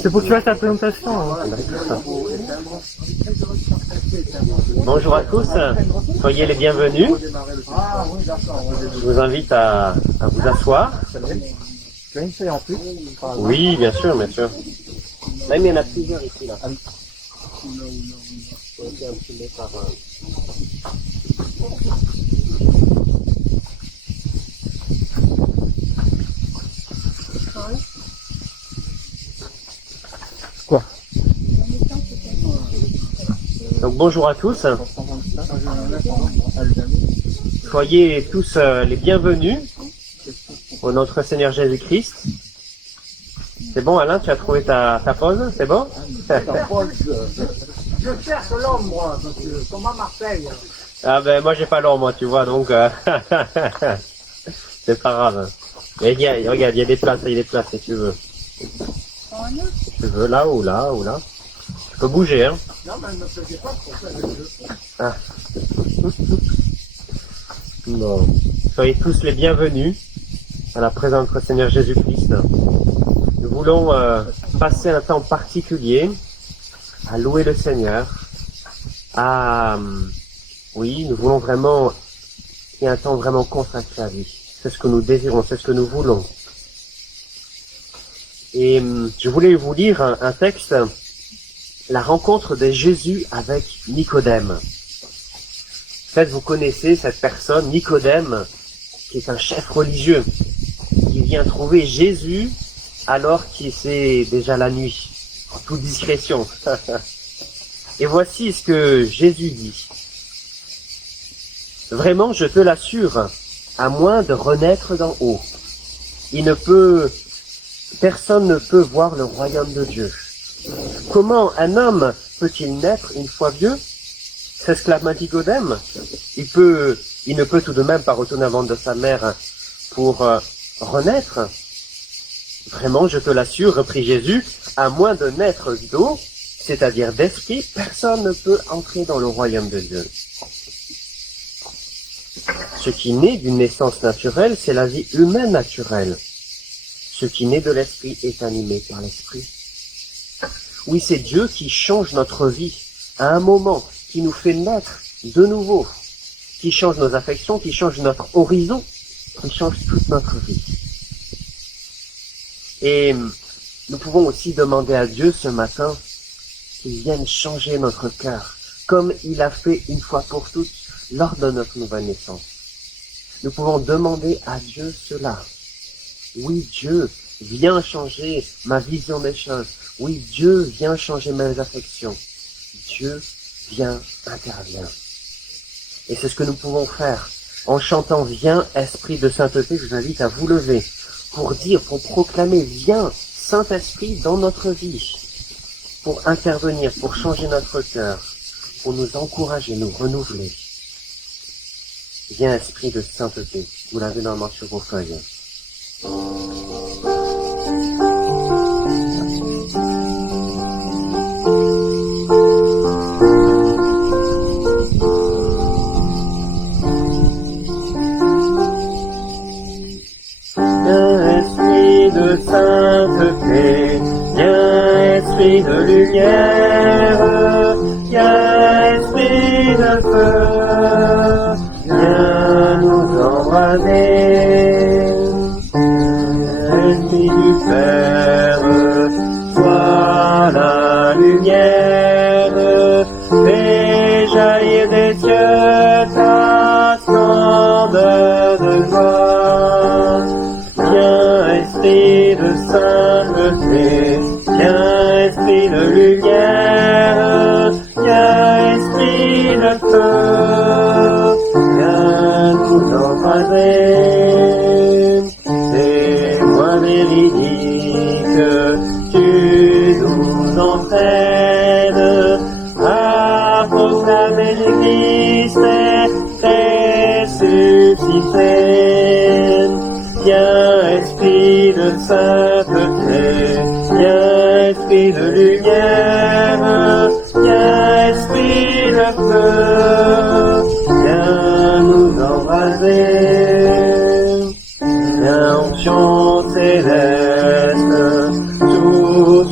C'est pour que tu fasses ta présentation. Hein. Bonjour à tous, soyez les bienvenus. Je vous invite à vous asseoir. Tu as une feuille en plus? Oui, bien sûr, bien sûr. Là, il y en a plusieurs ici, là. Quoi? Donc bonjour à tous. Soyez tous les bienvenus au notre Seigneur Jésus-Christ. C'est bon Alain, tu as trouvé ta pause? C'est bon? Je cherche l'homme, moi, parce que comme à Marseille. Ah ben moi j'ai pas l'or moi, tu vois, donc c'est pas grave. Mais regarde, il y a des places si tu veux. Tu veux là ou là ou là. Tu peux bouger, hein. Non, mais elle ne faisait pas pour ça avec eux. Ah. Bon. Soyez tous les bienvenus à la présence de notre Seigneur Jésus-Christ. Nous voulons passer un temps particulier à louer le Seigneur, oui, nous voulons vraiment qu'il y ait un temps vraiment consacré à lui. C'est ce que nous désirons, c'est ce que nous voulons. Et je voulais vous lire un texte, la rencontre de Jésus avec Nicodème. Peut-être vous connaissez cette personne, Nicodème, qui est un chef religieux, qui vient trouver Jésus alors qu'il c'est déjà la nuit, en toute discrétion. Et voici ce que Jésus dit. Vraiment, je te l'assure, à moins de renaître d'en haut, personne ne peut voir le royaume de Dieu. Comment un homme peut-il naître une fois vieux? S'exclama Nicodème. Il ne peut tout de même pas retourner avant de sa mère pour renaître. Vraiment, je te l'assure, reprit Jésus, à moins de naître d'eau, c'est-à-dire d'esprit, personne ne peut entrer dans le royaume de Dieu. Ce qui naît d'une naissance naturelle, c'est la vie humaine naturelle. Ce qui naît de l'esprit est animé par l'esprit. Oui, c'est Dieu qui change notre vie à un moment, qui nous fait naître de nouveau, qui change nos affections, qui change notre horizon, qui change toute notre vie. Et nous pouvons aussi demander à Dieu ce matin qu'il vienne changer notre cœur, comme il a fait une fois pour toutes lors de notre nouvelle naissance. Nous pouvons demander à Dieu cela. Oui, Dieu, viens changer ma vision des choses. Oui, Dieu, viens changer mes affections. Dieu, viens, interviens. Et c'est ce que nous pouvons faire en chantant « Viens, Esprit de sainteté », je vous invite à vous lever pour dire, pour proclamer « Viens, Saint-Esprit, dans notre vie », pour intervenir, pour changer notre cœur, pour nous encourager, nous renouveler. Viens, Esprit de sainteté. Vous l'avez normalement sur vos feuilles. Viens, Esprit de sainteté, viens, Esprit de lumière, viens, Esprit de feu, viens nous embraser. Esprit du Père, sois la lumière, fais jaillir des cieux ta splendeur de gloire. Viens, Esprit de sainteté, viens, Esprit de lumière, viens, Esprit de feu, viens nous embraser. Témoin véridique, tu nous entraînes à proclamer Christ est ressuscité. Viens, Esprit de sainteté, viens, Esprit de lumière, viens, Esprit de feu, viens nous embraser. Viens, onction céleste, tous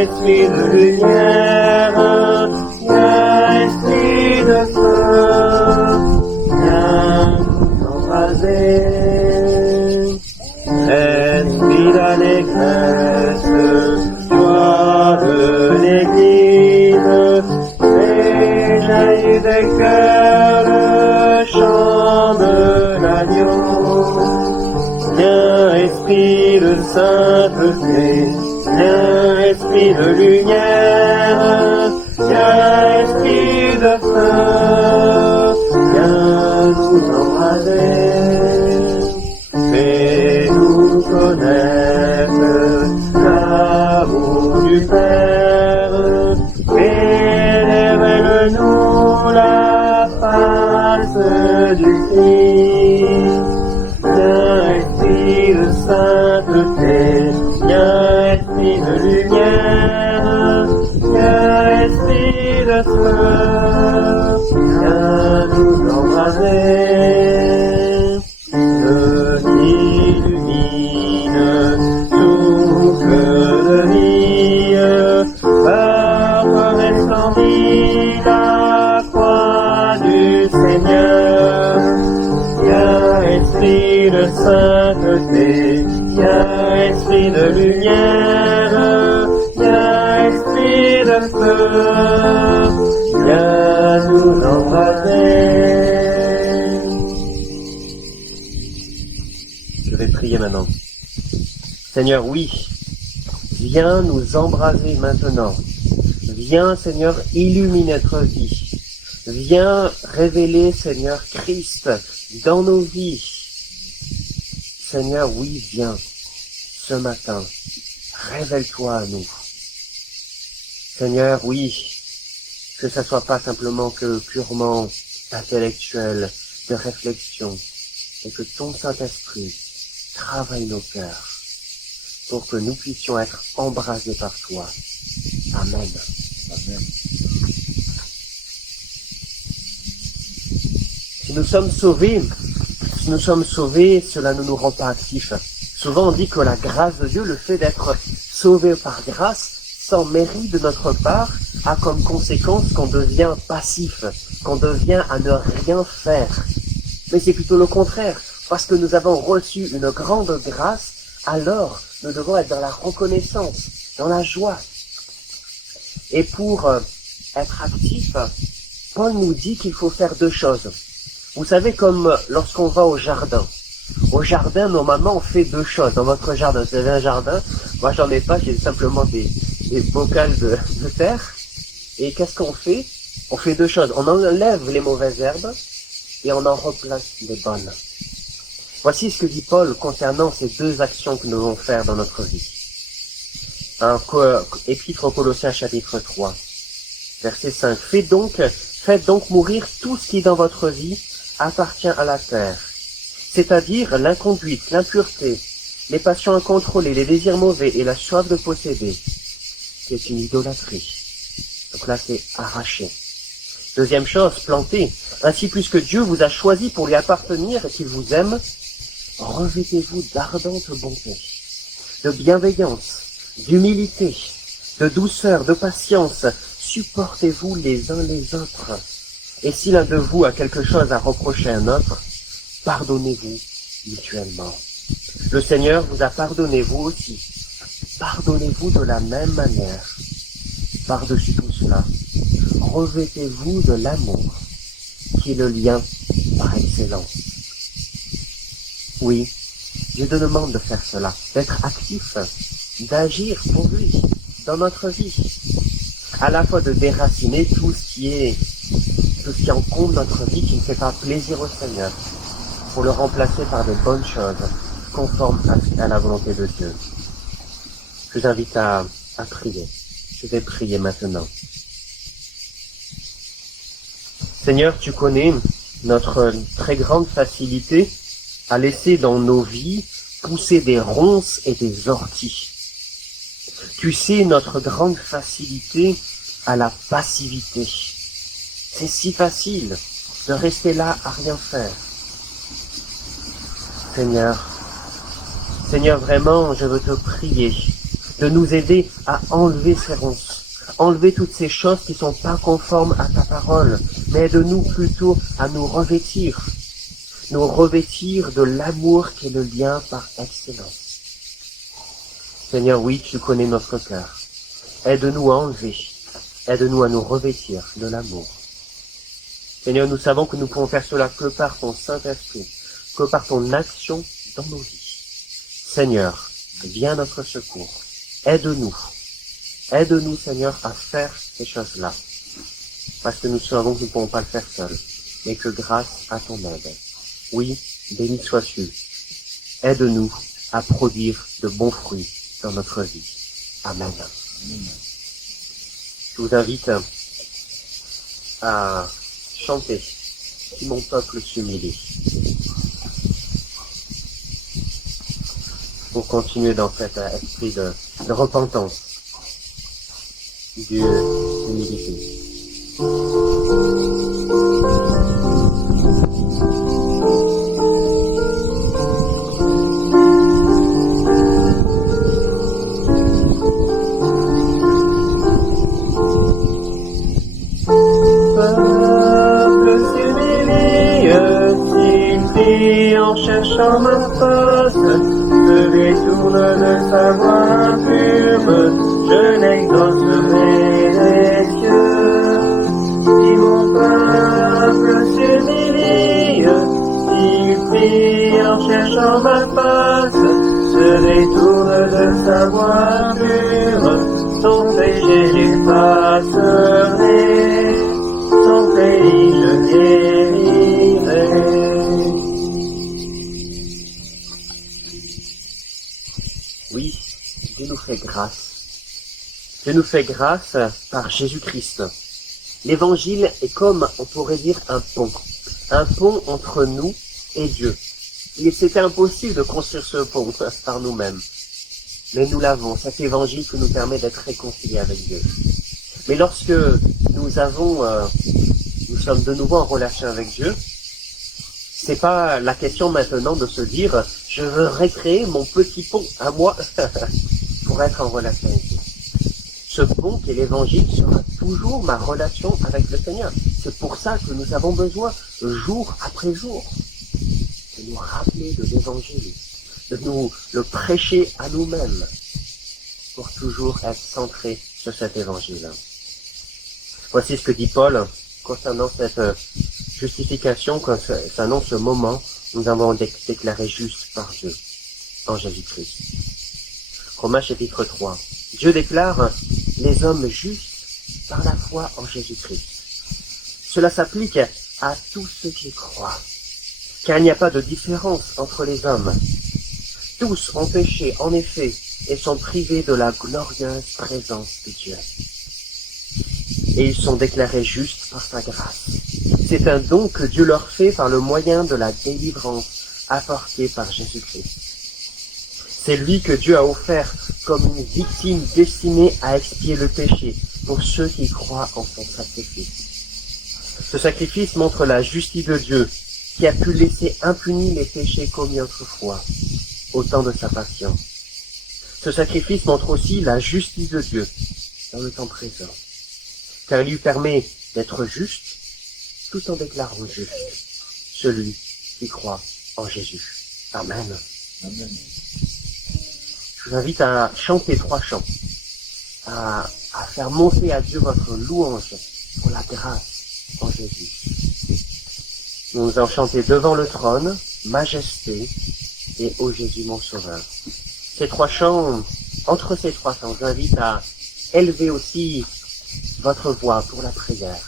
esprit de lumière, viens esprit de feu, viens nous embraser. Esprit d'allégresse, joie de l'église, fais jaillir des cœurs le chant de l'agneau. Viens esprit de sainteté, viens esprit de lumière, viens esprit de feu, viens nous embraser. Fais-nous connaître l'amour du Père, et révèle-nous la face du Christ. Viens esprit de sainteté, viens esprit de lumière, viens esprit de feu, viens nous embraser. Illumine, souffle de vie, par ton incendie la croix du Seigneur. Viens esprit de sainteté, viens esprit de lumière, viens esprit de feu, viens nous embraser. Je vais prier maintenant. Seigneur, oui, viens nous embraser maintenant. Viens, Seigneur, illuminer notre vie. Viens révéler, Seigneur, Christ dans nos vies. Seigneur, oui, viens ce matin. Révèle-toi à nous. Seigneur, oui, que ça soit pas simplement que purement intellectuel, de réflexion, et que ton Saint-Esprit travaille nos cœurs pour que nous puissions être embrasés par toi. Amen. Amen. Si nous sommes sauvés, cela ne nous rend pas actifs. Souvent on dit que la grâce de Dieu, le fait d'être sauvé par grâce, sans mérite de notre part, a comme conséquence qu'on devient passif, qu'on devient à ne rien faire. Mais c'est plutôt le contraire. Parce que nous avons reçu une grande grâce, alors nous devons être dans la reconnaissance, dans la joie. Et pour être actif, Paul nous dit qu'il faut faire deux choses. Vous savez, comme lorsqu'on va au jardin. Au jardin, normalement, on fait deux choses. Dans votre jardin, vous avez un jardin. Moi, j'en ai pas, j'ai simplement des bocals de terre. Et qu'est-ce qu'on fait? On fait deux choses. On enlève les mauvaises herbes et on en replace les bonnes. Voici ce que dit Paul concernant ces deux actions que nous devons faire dans notre vie. Épître aux Colossiens chapitre 3, verset 5. Faites donc mourir tout ce qui dans votre vie appartient à la terre, c'est-à-dire l'inconduite, l'impureté, les passions incontrôlées, les désirs mauvais et la soif de posséder, qui est une idolâtrie. Donc là, c'est arraché. Deuxième chose, planter. Ainsi, puisque Dieu vous a choisi pour lui appartenir et qu'il vous aime, revêtez-vous d'ardente bonté, de bienveillance, d'humilité, de douceur, de patience. Supportez-vous les uns les autres. Et si l'un de vous a quelque chose à reprocher à un autre, pardonnez-vous mutuellement. Le Seigneur vous a pardonné, vous aussi. Pardonnez-vous de la même manière. Par-dessus tout cela, revêtez-vous de l'amour, qui est le lien par excellence. Oui, Dieu nous demande de faire cela, d'être actif, d'agir pour lui, dans notre vie. À la fois de déraciner tout ce qui encombre notre vie, qui ne fait pas plaisir au Seigneur, pour le remplacer par de bonnes choses, conformes à la volonté de Dieu. Je vous invite à prier. Je vais prier maintenant. Seigneur, tu connais notre très grande facilité à laisser dans nos vies pousser des ronces et des orties. Tu sais notre grande facilité à la passivité. C'est si facile de rester là à rien faire. Seigneur, vraiment, je veux te prier de nous aider à enlever ces ronces, enlever toutes ces choses qui sont pas conformes à ta parole, mais aide-nous plutôt à nous revêtir de l'amour qui est le lien par excellence. Seigneur, oui, tu connais notre cœur. Aide-nous à enlever, aide-nous à nous revêtir de l'amour. Seigneur, nous savons que nous pouvons faire cela que par ton Saint-Esprit, que par ton action dans nos vies. Seigneur, viens à notre secours. Aide-nous. Aide-nous, Seigneur, à faire ces choses-là. Parce que nous savons que nous ne pouvons pas le faire seuls, mais que grâce à ton aide. Oui, béni sois-tu. Aide-nous à produire de bons fruits dans notre vie. Amen. Je vous invite à chanter « Si mon peuple s'humilie » pour continuer dans cet esprit de repentance, d'humilité. En cherchant ma face, se détourne de sa voie pure, je n'exaucerai les cieux. Si mon peuple s'humilie, s'il prie en cherchant ma face, se détourne de sa voie pure, son péché j'effacerai, son pays je guérirai. Oui, Dieu nous fait grâce. Dieu nous fait grâce par Jésus-Christ. L'évangile est comme, on pourrait dire, un pont entre nous et Dieu. C'était impossible de construire ce pont par nous-mêmes. Mais nous l'avons, cet évangile qui nous permet d'être réconciliés avec Dieu. Mais lorsque nous sommes de nouveau en relation avec Dieu, c'est pas la question maintenant de se dire je veux recréer mon petit pont à moi pour être en relation avec Dieu. Ce pont qui est l'évangile sera toujours ma relation avec le Seigneur. C'est pour ça que nous avons besoin, jour après jour, de nous rappeler de l'évangile, de nous le prêcher à nous-mêmes, pour toujours être centrés sur cet évangile. Voici ce que dit Paul concernant cette justification, quand s'annonce ce moment, nous avons déclaré juste par Dieu, en Jésus-Christ. Romains chapitre 3. Dieu déclare les hommes justes par la foi en Jésus-Christ. Cela s'applique à tous ceux qui croient, car il n'y a pas de différence entre les hommes. Tous ont péché, en effet, et sont privés de la glorieuse présence de Dieu. Et ils sont déclarés justes par sa grâce. C'est un don que Dieu leur fait par le moyen de la délivrance apportée par Jésus-Christ. C'est lui que Dieu a offert comme une victime destinée à expier le péché pour ceux qui croient en son sacrifice. Ce sacrifice montre la justice de Dieu qui a pu laisser impunis les péchés commis autrefois au temps de sa patience. Ce sacrifice montre aussi la justice de Dieu dans le temps présent, car il lui permet d'être juste tout en déclarant juste celui qui croit en Jésus. Amen. Amen. Je vous invite à chanter 3 chants, à faire monter à Dieu votre louange pour la grâce en Jésus. Nous allons chanter devant le trône, majesté et ô Jésus mon sauveur. Ces 3 chants, entre ces 3 chants, je vous invite à élever aussi votre voix pour la prière.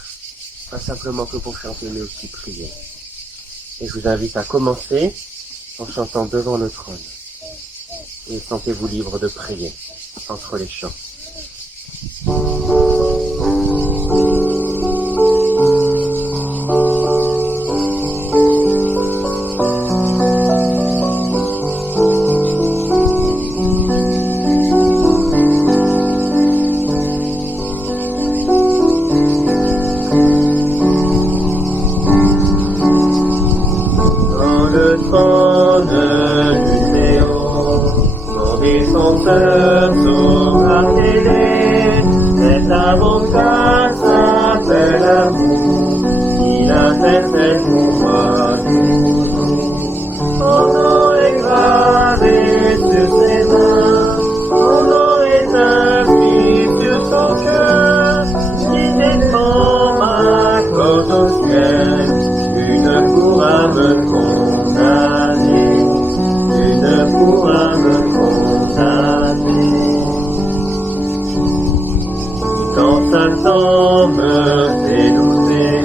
Pas simplement que pour chanter, mais aussi prier. Et je vous invite à commencer en chantant devant le trône. Et sentez-vous libre de prier entre les chants. Son Père sauveur. savons que ça s'appelle amour, il intercède pour moi toujours. Son nom est gravé sur ses mains, son nom est inscrit sur son cœur. Si descend ma cause au ciel, tu ne pourras me condamner, tu ne pourras me condamner. Quand Satan me fait douter,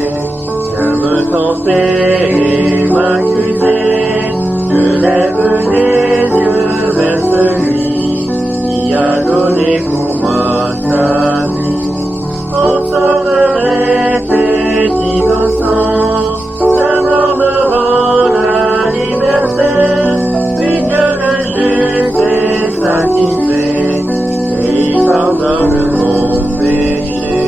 vient me tenter et m'accuser, je lève les yeux vers celui qui a donné pour moi sa vie. On sauverait est innocent, sa mort me rend la liberté, puis Dieu le juste est satisfait, et il pardonne mon péché,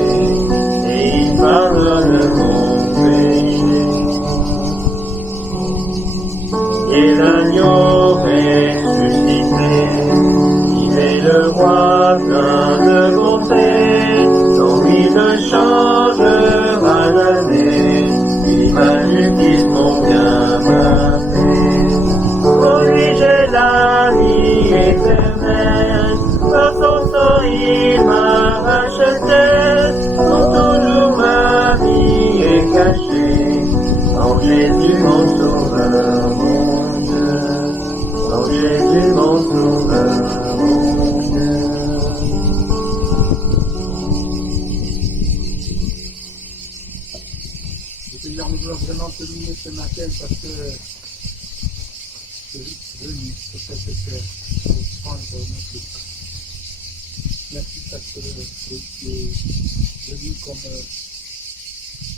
et il pardonne mon péché. Et l'agneau ressuscité, il est le roi plein de bonté, dont il ne changera jamais, il ma justice, mon bien, ma paix. Pour lui j'ai la vie éternelle, par son sang il m'a racheté, pour toujours ma vie est cachée, en Jésus mon sauveur, mon Dieu, en Jésus mon sauveur, mon Dieu. Seigneur, nous voulons vraiment te louer ce matin parce que tu es venu sur cette terre pour prendre notre vie. Merci parce que tu es venu comme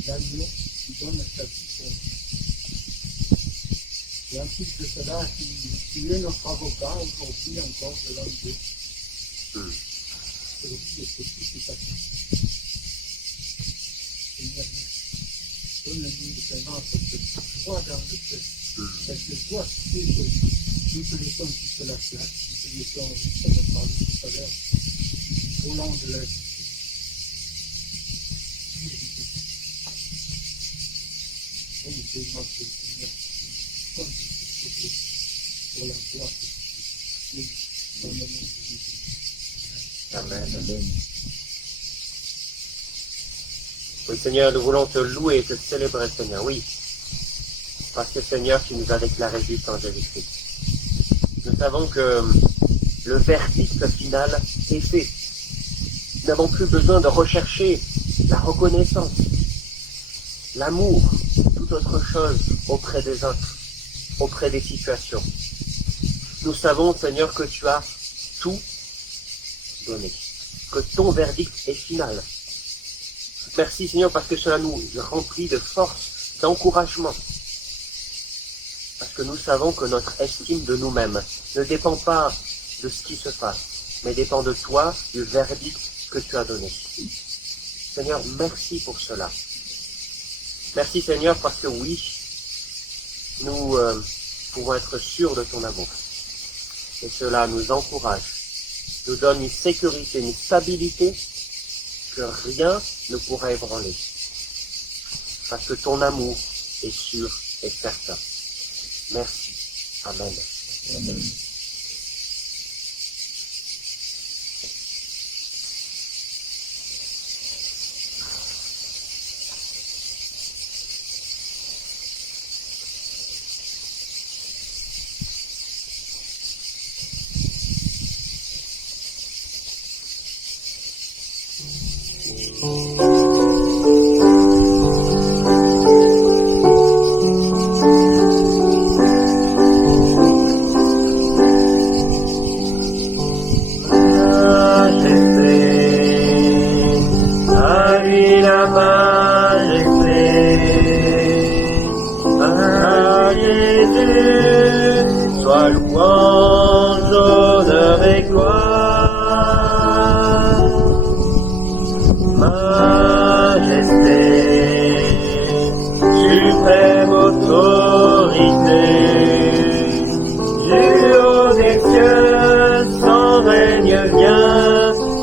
l'agneau qui donne sa vie pour nous. Et en plus de cela, tu es notre avocat aujourd'hui encore devant Dieu. C'est le but de ceci qui t'attend. Seigneur, donne-nous vraiment cette foi dans le cœur. Cette joie qui fait que nous te laissons toute la place, nous te laissons, comme on parlait tout à l'heure, au long de la vie. On nous demande le Seigneur, comme tu te pour la gloire de Dieu, dans le nom de Jésus. Amen. Amen. Oui, Seigneur, nous voulons te louer et te célébrer, Seigneur, oui. Parce que, Seigneur, tu nous as déclaré juste en Jésus-Christ. Nous savons que le verdict final est fait. Nous n'avons plus besoin de rechercher la reconnaissance, l'amour, toute autre chose auprès des autres, auprès des situations. Nous savons, Seigneur, que tu as tout donné, que ton verdict est final. Merci, Seigneur, parce que cela nous remplit de force, d'encouragement. Parce que nous savons que notre estime de nous-mêmes ne dépend pas de ce qui se passe, mais dépend de toi, du verdict que tu as donné. Seigneur, merci pour cela. Merci, Seigneur, parce que oui, nous pouvons être sûrs de ton amour. Et cela nous encourage, nous donne une sécurité, une stabilité que rien ne pourra ébranler. Parce que ton amour est sûr et certain. Merci. Amen. Amen.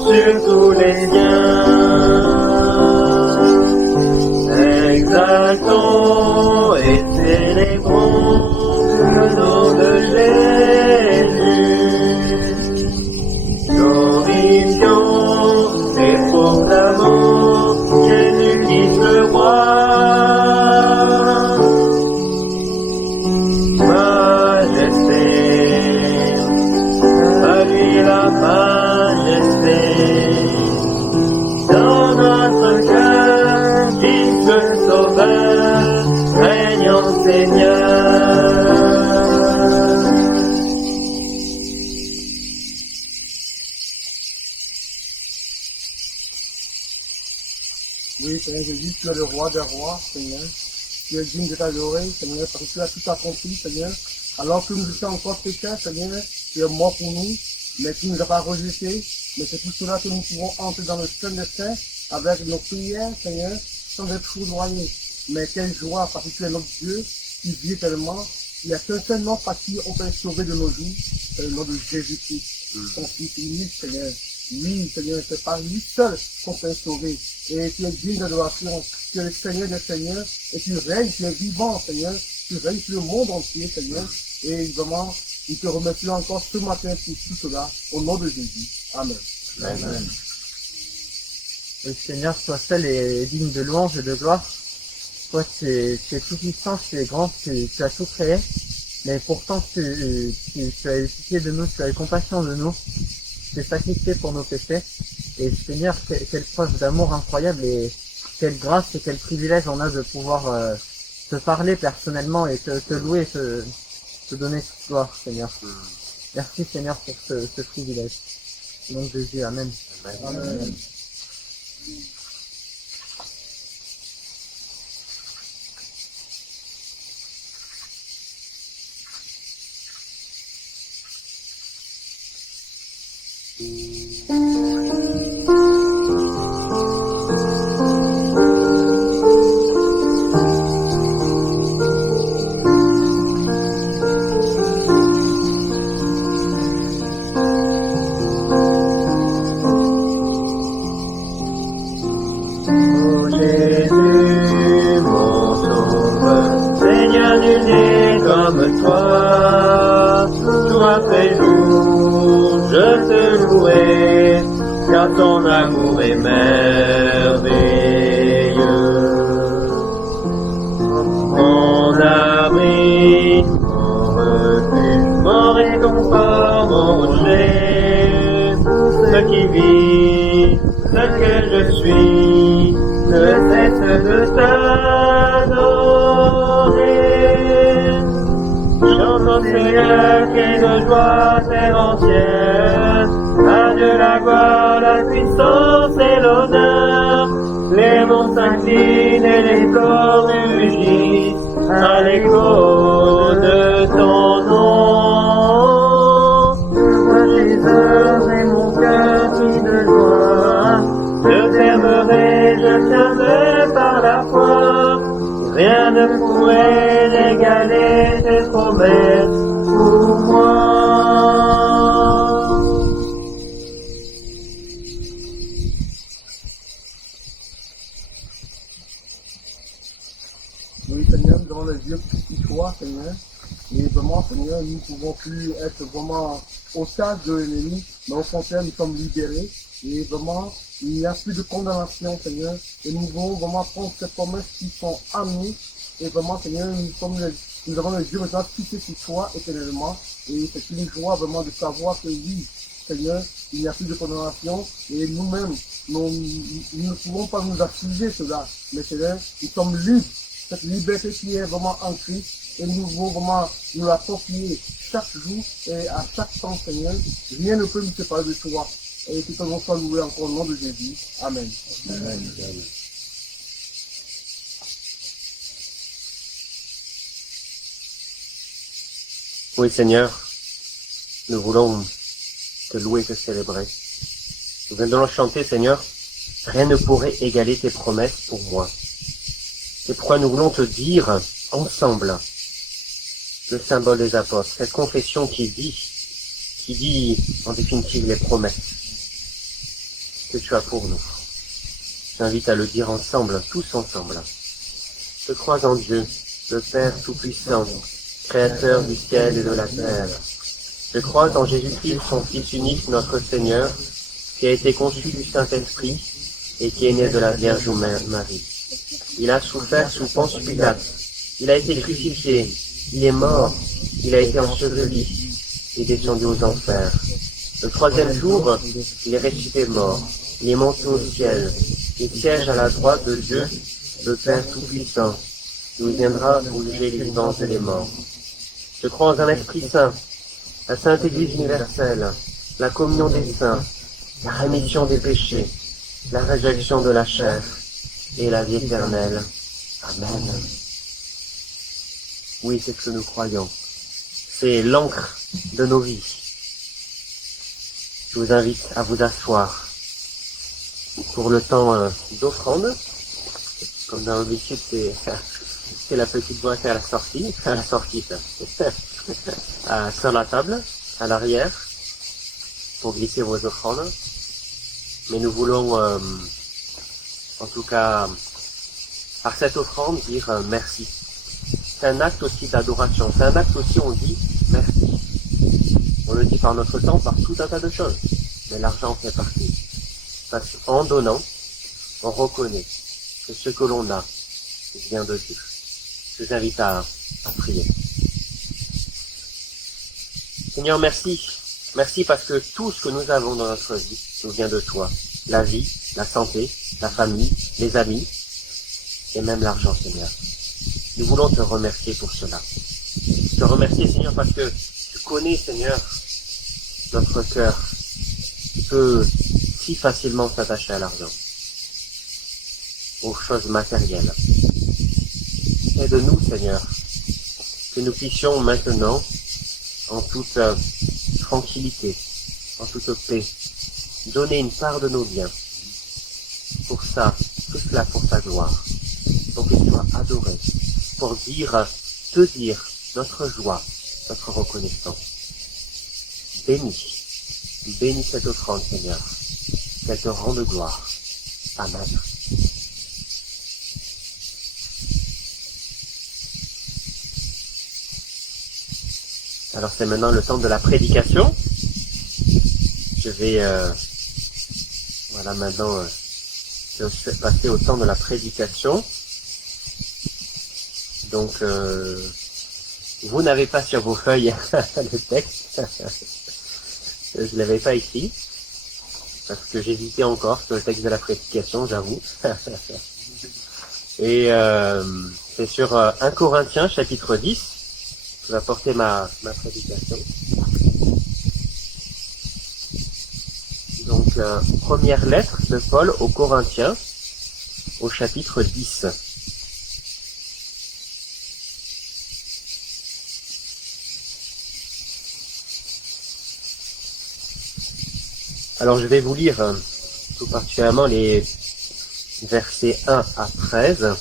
Sur tous les siens. Oui, Seigneur Jésus, tu es le roi des rois, Seigneur. Tu es digne de t'adorer, Seigneur, parce que tu as tout accompli, Seigneur. Alors que nous étions encore pécheurs, Seigneur, tu es mort pour nous, mais tu ne nous as pas rejetés. Mais c'est pour cela que nous pouvons entrer dans le sein des saints avec nos prières, Seigneur, sans être foudroyés. Mais quelle joie, parce que tu es notre Dieu, qui vit tellement. Il n'y a qu'un seul nom par qui on peut être sauvé de nos jours, c'est le nom de Jésus-Christ, ton Fils unique, Seigneur. Oui, Seigneur, c'est par lui seul qu'on peut être sauvé. Et tu es digne d'adoration, tu es le Seigneur des Seigneurs, et tu règnes, tu es vivant, Seigneur, tu règnes sur le monde entier, Seigneur. Et vraiment, nous te remercions encore ce matin pour tout cela, au nom de Jésus. Amen. Amen. Le Seigneur, toi seul est digne de louange et de gloire. Toi, tu es tout puissant, tu es grand, tu as tout créé. Mais pourtant, tu as eu pitié de nous, tu as eu compassion de nous. Tu t'es sacrifié pour nos péchés. Et Seigneur, quelle preuve d'amour incroyable et quelle grâce et quel privilège on a de pouvoir te parler personnellement et te louer, te donner toute gloire, Seigneur. Merci, Seigneur, pour ce privilège. Au nom de Jésus, Amen. Amen. Oh Jésus, mon sauveur, Seigneur, nul n'est comme toi. Jour après jour, je te louerai, car ton amour est merveilleux. Mon abri, mon refuge, mon réconfort, mon rocher, ce qui vit, ce que je suis, ne cesse de t'adorer. Chantons Seigneur, crie de joie terre entière, à Dieu la gloire, la puissance et l'honneur. Les monts s'inclinent et les corps rugissent à l'écho de ton nom. Je vois Jésus et mon cœur qui de joie. Je t'aimerai, je tiendrai par la foi. Rien ne pourrait égaler tes promesses pour moi. Oui, Seigneur, nous avons les yeux qui toi, Seigneur. Et vraiment, Seigneur, nous ne pouvons plus être vraiment otages de l'ennemi, mais au contraire, nous sommes libérés. Et vraiment, il n'y a plus de condamnation, Seigneur. Et nous voulons vraiment prendre ces promesses qui sont à nous. Et vraiment, Seigneur, nous avons les yeux maintenant fixés sur toi éternellement. Et c'est une joie vraiment de savoir que oui, Seigneur, il n'y a plus de condamnation. Et nous-mêmes, nous ne pouvons pas nous affliger cela. Mais Seigneur, nous sommes libres. Cette liberté qui est vraiment en Christ, et nous devons vraiment nous l'approprier chaque jour et à chaque temps, Seigneur. Rien ne peut nous séparer de toi. Et que ton nom soit loué encore au nom de Jésus. Amen. Amen. Oui Seigneur, nous voulons te louer, te célébrer. Nous venons de chanter, Seigneur, rien ne pourrait égaler tes promesses pour moi. C'est pourquoi nous voulons te dire ensemble le symbole des apôtres, cette confession qui dit en définitive les promesses que tu as pour nous. J'invite à le dire ensemble, tous ensemble. Je crois en Dieu, le Père Tout-Puissant, Créateur du ciel et de la terre. Je crois en Jésus-Christ, son Fils unique, notre Seigneur, qui a été conçu du Saint-Esprit et qui est né de la Vierge Marie. Il a souffert sous Ponce Pilate, il a été crucifié, il est mort, il a été enseveli et descendu aux enfers. Le troisième jour, il est ressuscité mort, il est monté au ciel, il siège à la droite de Dieu, le Père Tout-Puissant, il viendra pour juger les vivants et les morts. Je crois en un Esprit Saint, la Sainte Église universelle, la communion des saints, la rémission des péchés, la résurrection de la chair, et la vie éternelle. Amen. Oui, c'est ce que nous croyons. C'est l'encre de nos vies. Je vous invite à vous asseoir pour le temps d'offrande. Comme dans l'habitude, c'est la petite boîte à la sortie, sur la table, à l'arrière, pour glisser vos offrandes. Mais nous voulons, en tout cas, par cette offrande, dire merci. C'est un acte aussi d'adoration. C'est un acte aussi où on dit merci. On le dit par notre temps, par tout un tas de choses. Mais l'argent fait partie. Parce qu'en donnant, on reconnaît que ce que l'on a vient de Dieu. Je vous invite à prier. Seigneur, merci. Merci parce que tout ce que nous avons dans notre vie nous vient de toi. La vie, la santé, la famille, les amis et même l'argent, Seigneur. Nous voulons te remercier pour cela. Te remercier, Seigneur, parce que tu connais, Seigneur, notre cœur qui peut si facilement s'attacher à l'argent, aux choses matérielles. Aide-nous, Seigneur, que nous puissions maintenant, en toute tranquillité, en toute paix, donner une part de nos biens pour ça, tout cela pour ta gloire, pour que tu sois adoré, pour te dire notre joie, notre reconnaissance. Bénis cette offrande, Seigneur, qu'elle te rende gloire. Amen. Alors c'est maintenant le temps de la prédication. Je vais, voilà, maintenant, je vais passer au temps de la prédication. Donc, vous n'avez pas sur vos feuilles le texte. Je ne l'avais pas écrit, parce que j'hésitais encore sur le texte de la prédication, j'avoue. Et c'est sur 1 Corinthiens, chapitre 10. Je vais apporter ma prédication. Donc, première lettre de Paul aux Corinthiens, au chapitre 10. Alors, je vais vous lire tout particulièrement les versets 1 à 13.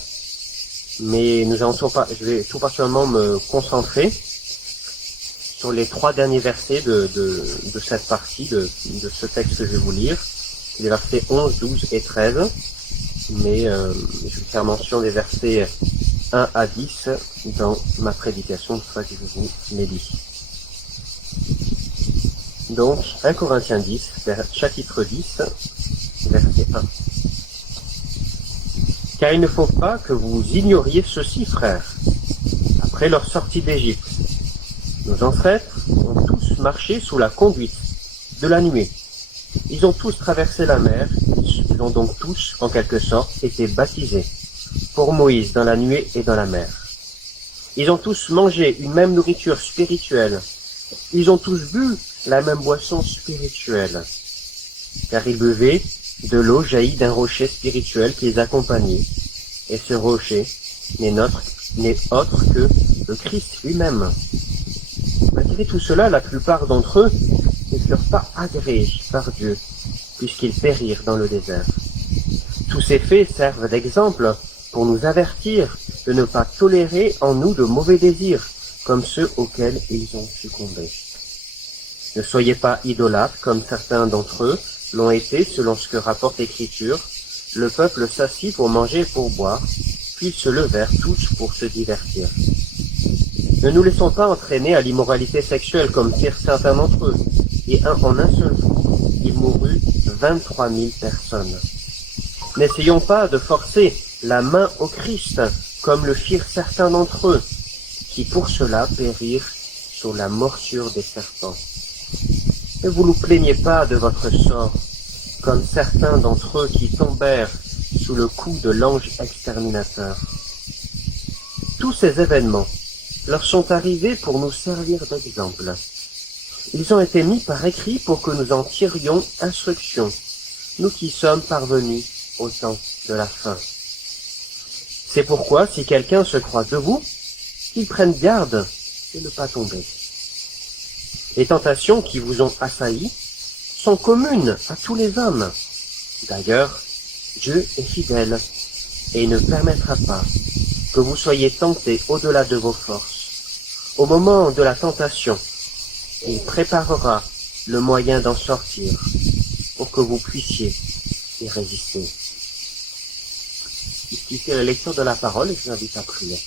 Mais je vais tout particulièrement me concentrer sur les 3 derniers versets de cette partie, de ce texte que je vais vous lire, les versets 11, 12 et 13. Mais je vais faire mention des versets 1 à 10 dans ma prédication, une fois que je vous l'ai dit. Donc, 1 Corinthiens 10, chapitre 10, verset 1. Car il ne faut pas que vous ignoriez ceci, frères. Après leur sortie d'Égypte, nos ancêtres ont tous marché sous la conduite de la nuée. Ils ont tous traversé la mer, ils ont donc tous, en quelque sorte, été baptisés pour Moïse dans la nuée et dans la mer. Ils ont tous mangé une même nourriture spirituelle. Ils ont tous bu la même boisson spirituelle, car ils buvaient de l'eau jaillie d'un rocher spirituel qui les accompagnait. Et ce rocher n'est autre que le Christ lui-même. Malgré tout cela, la plupart d'entre eux ne furent pas agréés par Dieu, puisqu'ils périrent dans le désert. Tous ces faits servent d'exemple pour nous avertir de ne pas tolérer en nous de mauvais désirs, comme ceux auxquels ils ont succombé. Ne soyez pas idolâtres, comme certains d'entre eux l'ont été, selon ce que rapporte l'Écriture. Le peuple s'assit pour manger et pour boire, puis se levèrent tous pour se divertir. Ne nous laissons pas entraîner à l'immoralité sexuelle comme firent certains d'entre eux, et en un seul jour, il mourut 23 000 personnes. N'essayons pas de forcer la main au Christ, comme le firent certains d'entre eux, qui pour cela périrent sous la morsure des serpents. Ne vous nous plaignez pas de votre sort, comme certains d'entre eux qui tombèrent sous le coup de l'ange exterminateur. Tous ces événements leur sont arrivés pour nous servir d'exemple. Ils ont été mis par écrit pour que nous en tirions instruction, nous qui sommes parvenus au temps de la fin. C'est pourquoi, si quelqu'un se croit debout, qu'il prenne garde de ne pas tomber. Les tentations qui vous ont assaillis sont communes à tous les hommes. D'ailleurs, Dieu est fidèle et il ne permettra pas que vous soyez tentés au-delà de vos forces. Au moment de la tentation, il préparera le moyen d'en sortir pour que vous puissiez y résister. Ici, c'est la lecture de la parole et je vous invite à prier.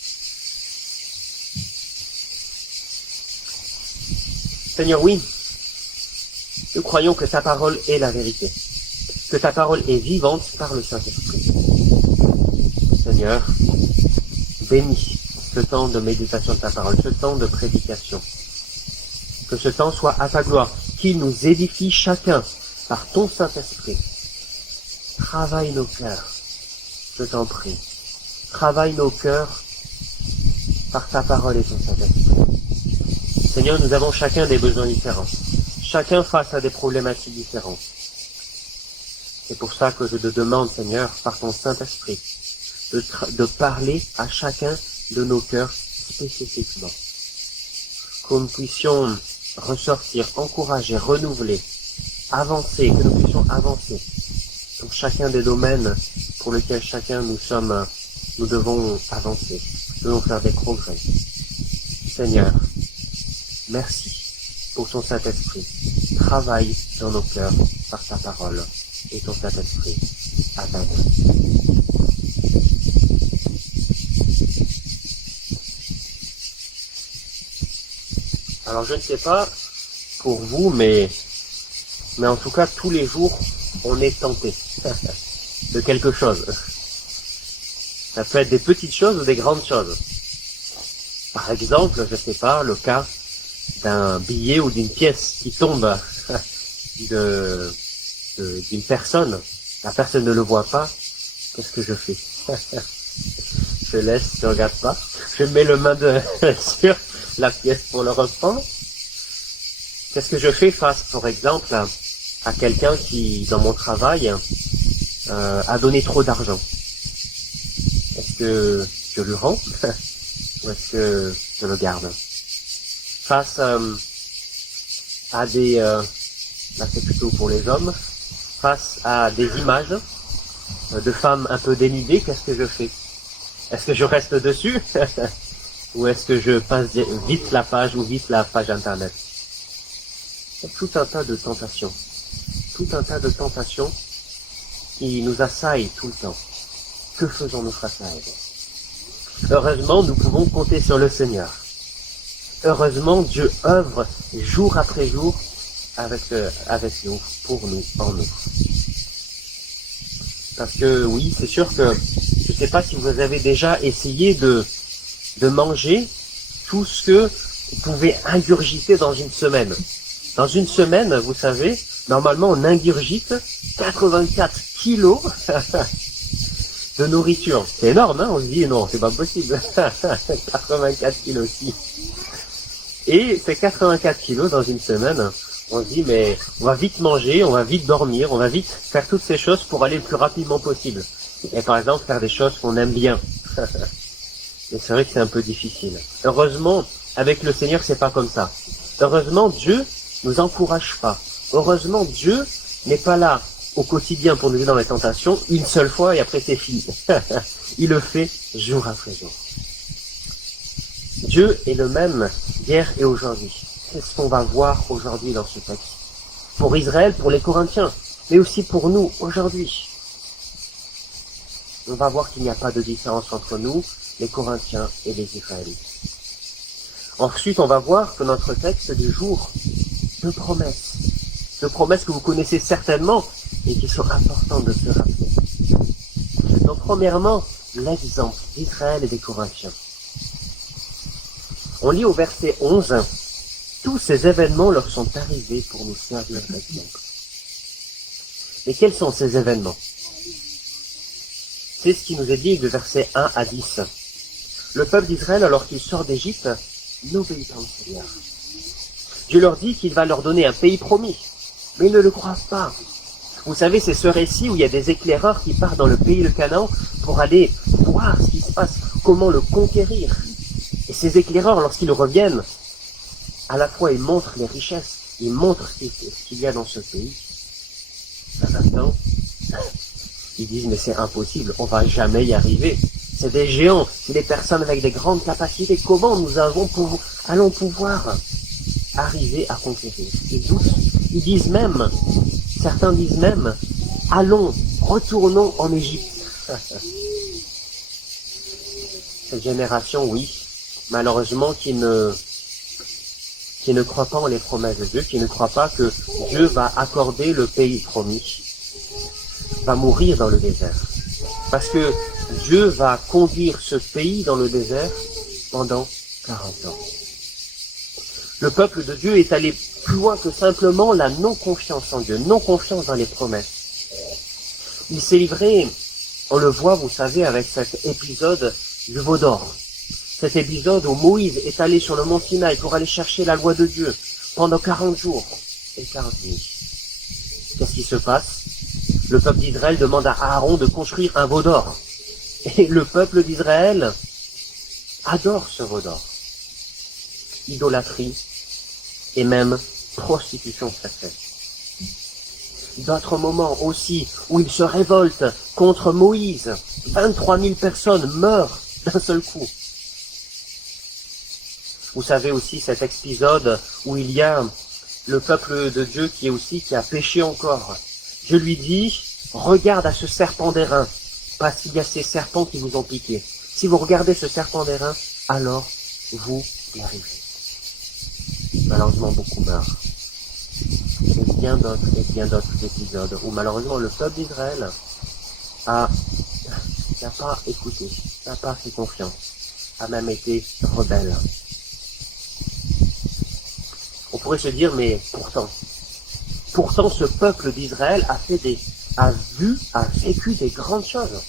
Seigneur, oui, nous croyons que ta parole est la vérité, que ta parole est vivante par le Saint-Esprit. Seigneur, bénis ce temps de méditation de ta parole, ce temps de prédication. Que ce temps soit à ta gloire, qu'il nous édifie chacun par ton Saint-Esprit. Travaille nos cœurs, je t'en prie. Travaille nos cœurs par ta parole et ton Saint-Esprit. Seigneur, nous avons chacun des besoins différents, chacun face à des problématiques différentes. C'est pour ça que je te demande, Seigneur, par ton Saint-Esprit, de parler à chacun de nos cœurs spécifiquement. Que nous puissions ressortir, encourager, renouveler, avancer, que nous puissions avancer dans chacun des domaines pour lesquels chacun nous devons avancer, nous devons faire des progrès. Seigneur, merci pour ton Saint-Esprit. Travaille dans nos cœurs par ta parole et ton Saint-Esprit. Amen. Alors je ne sais pas pour vous, mais en tout cas tous les jours on est tenté de quelque chose. Ça peut être des petites choses ou des grandes choses. Par exemple, je ne sais pas, le cas d'un billet ou d'une pièce qui tombe d'une personne. La personne ne le voit pas. Qu'est-ce que je fais? Je laisse, je ne regarde pas. Je mets le main sur la pièce pour le reprendre. Qu'est-ce que je fais face, par exemple, à quelqu'un qui, dans mon travail, a donné trop d'argent? Est-ce que je lui rends ou est-ce que je le garde? Face à des... là c'est plutôt pour les hommes. Face à des images de femmes un peu dénudées, qu'est-ce que je fais? Est-ce que je reste dessus ou est-ce que je passe vite la page ou vite la page internet? Il y a tout un tas de tentations. Tout un tas de tentations qui nous assaillent tout le temps. Que faisons-nous face à elles? Heureusement, nous pouvons compter sur le Seigneur. Heureusement, Dieu œuvre jour après jour avec nous, pour nous, en nous. Parce que oui, c'est sûr que je ne sais pas si vous avez déjà essayé de manger tout ce que vous pouvez ingurgiter dans une semaine. Dans une semaine, vous savez, normalement on ingurgite 84 kilos de nourriture. C'est énorme, hein? On se dit non, c'est pas possible. 84 kilos aussi. Et ces 84 kilos dans une semaine, on se dit mais on va vite manger, on va vite dormir, on va vite faire toutes ces choses pour aller le plus rapidement possible. Et par exemple faire des choses qu'on aime bien. Mais c'est vrai que c'est un peu difficile. Heureusement, avec le Seigneur, c'est pas comme ça. Heureusement, Dieu nous encourage pas. Heureusement, Dieu n'est pas là au quotidien pour nous aider dans les tentations une seule fois et après c'est fini. Il le fait jour après jour. Dieu est le même hier et aujourd'hui. C'est ce qu'on va voir aujourd'hui dans ce texte. Pour Israël, pour les Corinthiens, mais aussi pour nous aujourd'hui. On va voir qu'il n'y a pas de différence entre nous, les Corinthiens et les Israélites. Ensuite, on va voir que notre texte du jour, deux promesses que vous connaissez certainement et qui sont importantes de se rappeler. Donc, premièrement, l'exemple d'Israël et des Corinthiens. On lit au verset 11, « Tous ces événements leur sont arrivés pour nous servir d'exemple. » Mais quels sont ces événements? C'est ce qui nous est dit de versets 1 à 10. Le peuple d'Israël, alors qu'il sort d'Égypte, n'obéit pas au Seigneur. Dieu leur dit qu'il va leur donner un pays promis, mais ils ne le croient pas. Vous savez, c'est ce récit où il y a des éclaireurs qui partent dans le pays de Canaan pour aller voir ce qui se passe, comment le conquérir. Et ces éclaireurs, lorsqu'ils reviennent, à la fois ils montrent les richesses, ils montrent ce qu'il y a dans ce pays. En même temps, ils disent mais c'est impossible, on va jamais y arriver. C'est des géants, c'est des personnes avec des grandes capacités. Comment nous allons pouvoir arriver à conquérir? Ils doutent. Ils disent même, certains disent même, allons, retournons en Égypte. Cette génération, oui, malheureusement, qui ne croit pas en les promesses de Dieu, qui ne croit pas que Dieu va accorder le pays promis, va mourir dans le désert. Parce que Dieu va conduire ce pays dans le désert pendant 40 ans. Le peuple de Dieu est allé plus loin que simplement la non-confiance en Dieu, non-confiance dans les promesses. Il s'est livré, on le voit, vous savez, avec cet épisode du veau d'or. Cet épisode où Moïse est allé sur le mont Sinaï pour aller chercher la loi de Dieu pendant 40 jours et 40 nuits. Qu'est-ce qui se passe? Le peuple d'Israël demande à Aaron de construire un veau d'or. Et le peuple d'Israël adore ce veau d'or. Idolâtrie et même prostitution sacrée. D'autres moments aussi où il se révolte contre Moïse. 23 000 personnes meurent d'un seul coup. Vous savez aussi cet épisode où il y a le peuple de Dieu qui a péché encore. Je lui dis, regarde à ce serpent d'airain, parce qu'il y a ces serpents qui vous ont piqué. Si vous regardez ce serpent d'airain, alors vous y arrivez. Malheureusement, beaucoup meurent. Et bien d'autres épisodes où malheureusement le peuple d'Israël n'a pas écouté, n'a pas fait confiance, a même été rebelle. On pourrait se dire, mais pourtant ce peuple d'Israël a vécu des grandes choses.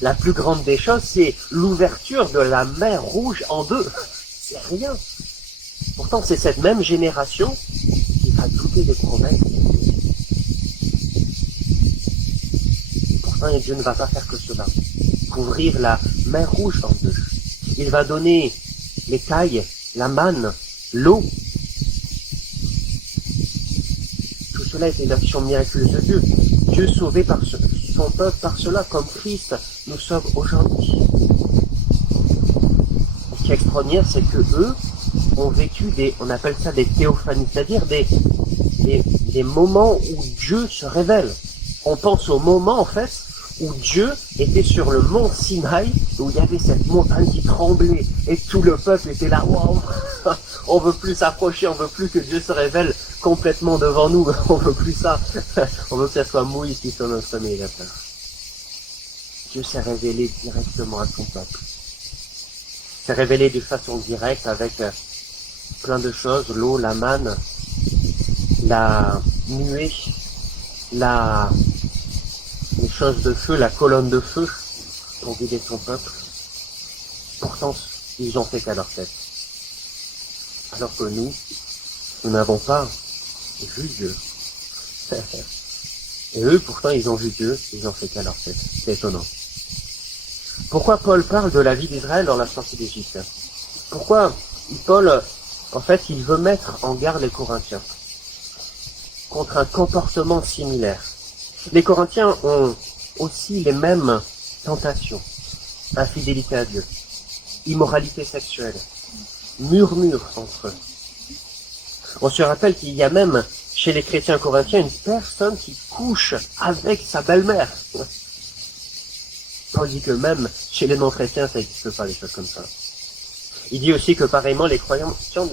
La plus grande des choses, c'est l'ouverture de la mer Rouge en deux. C'est rien. Pourtant, c'est cette même génération qui va douter des promesses. Pourtant, Dieu ne va pas faire que cela. Couvrir la mer Rouge en deux. Il va donner l'écaille, la manne, l'eau. Tout cela était une action miraculeuse de Dieu. Dieu sauvait son peuple par cela, comme Christ nous sauve aujourd'hui. Ce qui est extraordinaire, c'est que eux ont vécu on appelle ça des théophanies, c'est-à-dire des moments où Dieu se révèle. On pense au moment, en fait, où Dieu était sur le mont Sinaï, où il y avait cette montagne qui tremblait, et tout le peuple était là, waouh, on veut plus s'approcher, on veut plus que Dieu se révèle complètement devant nous, on veut plus ça, on veut que ce soit Moïse qui soit notre médiateur. Dieu s'est révélé directement à son peuple. S'est révélé de façon directe avec plein de choses, l'eau, la manne, la nuée, les choses de feu, la colonne de feu pour guider son peuple. Pourtant, ils ont fait qu'à leur tête. Alors que nous n'avons pas vu Dieu. Et eux, pourtant, ils ont vu Dieu, ils ont fait qu'à leur tête. C'est étonnant. Pourquoi Paul parle de la vie d'Israël dans la sortie d'Égypte? Pourquoi Paul, en fait, il veut mettre en garde les Corinthiens contre un comportement similaire. Les Corinthiens ont aussi les mêmes tentations. Infidélité à Dieu, immoralité sexuelle, murmures entre eux. On se rappelle qu'il y a même chez les chrétiens corinthiens une personne qui couche avec sa belle-mère. On dit que même chez les non-chrétiens, ça n'existe pas des choses comme ça. Il dit aussi que pareillement, les croyants de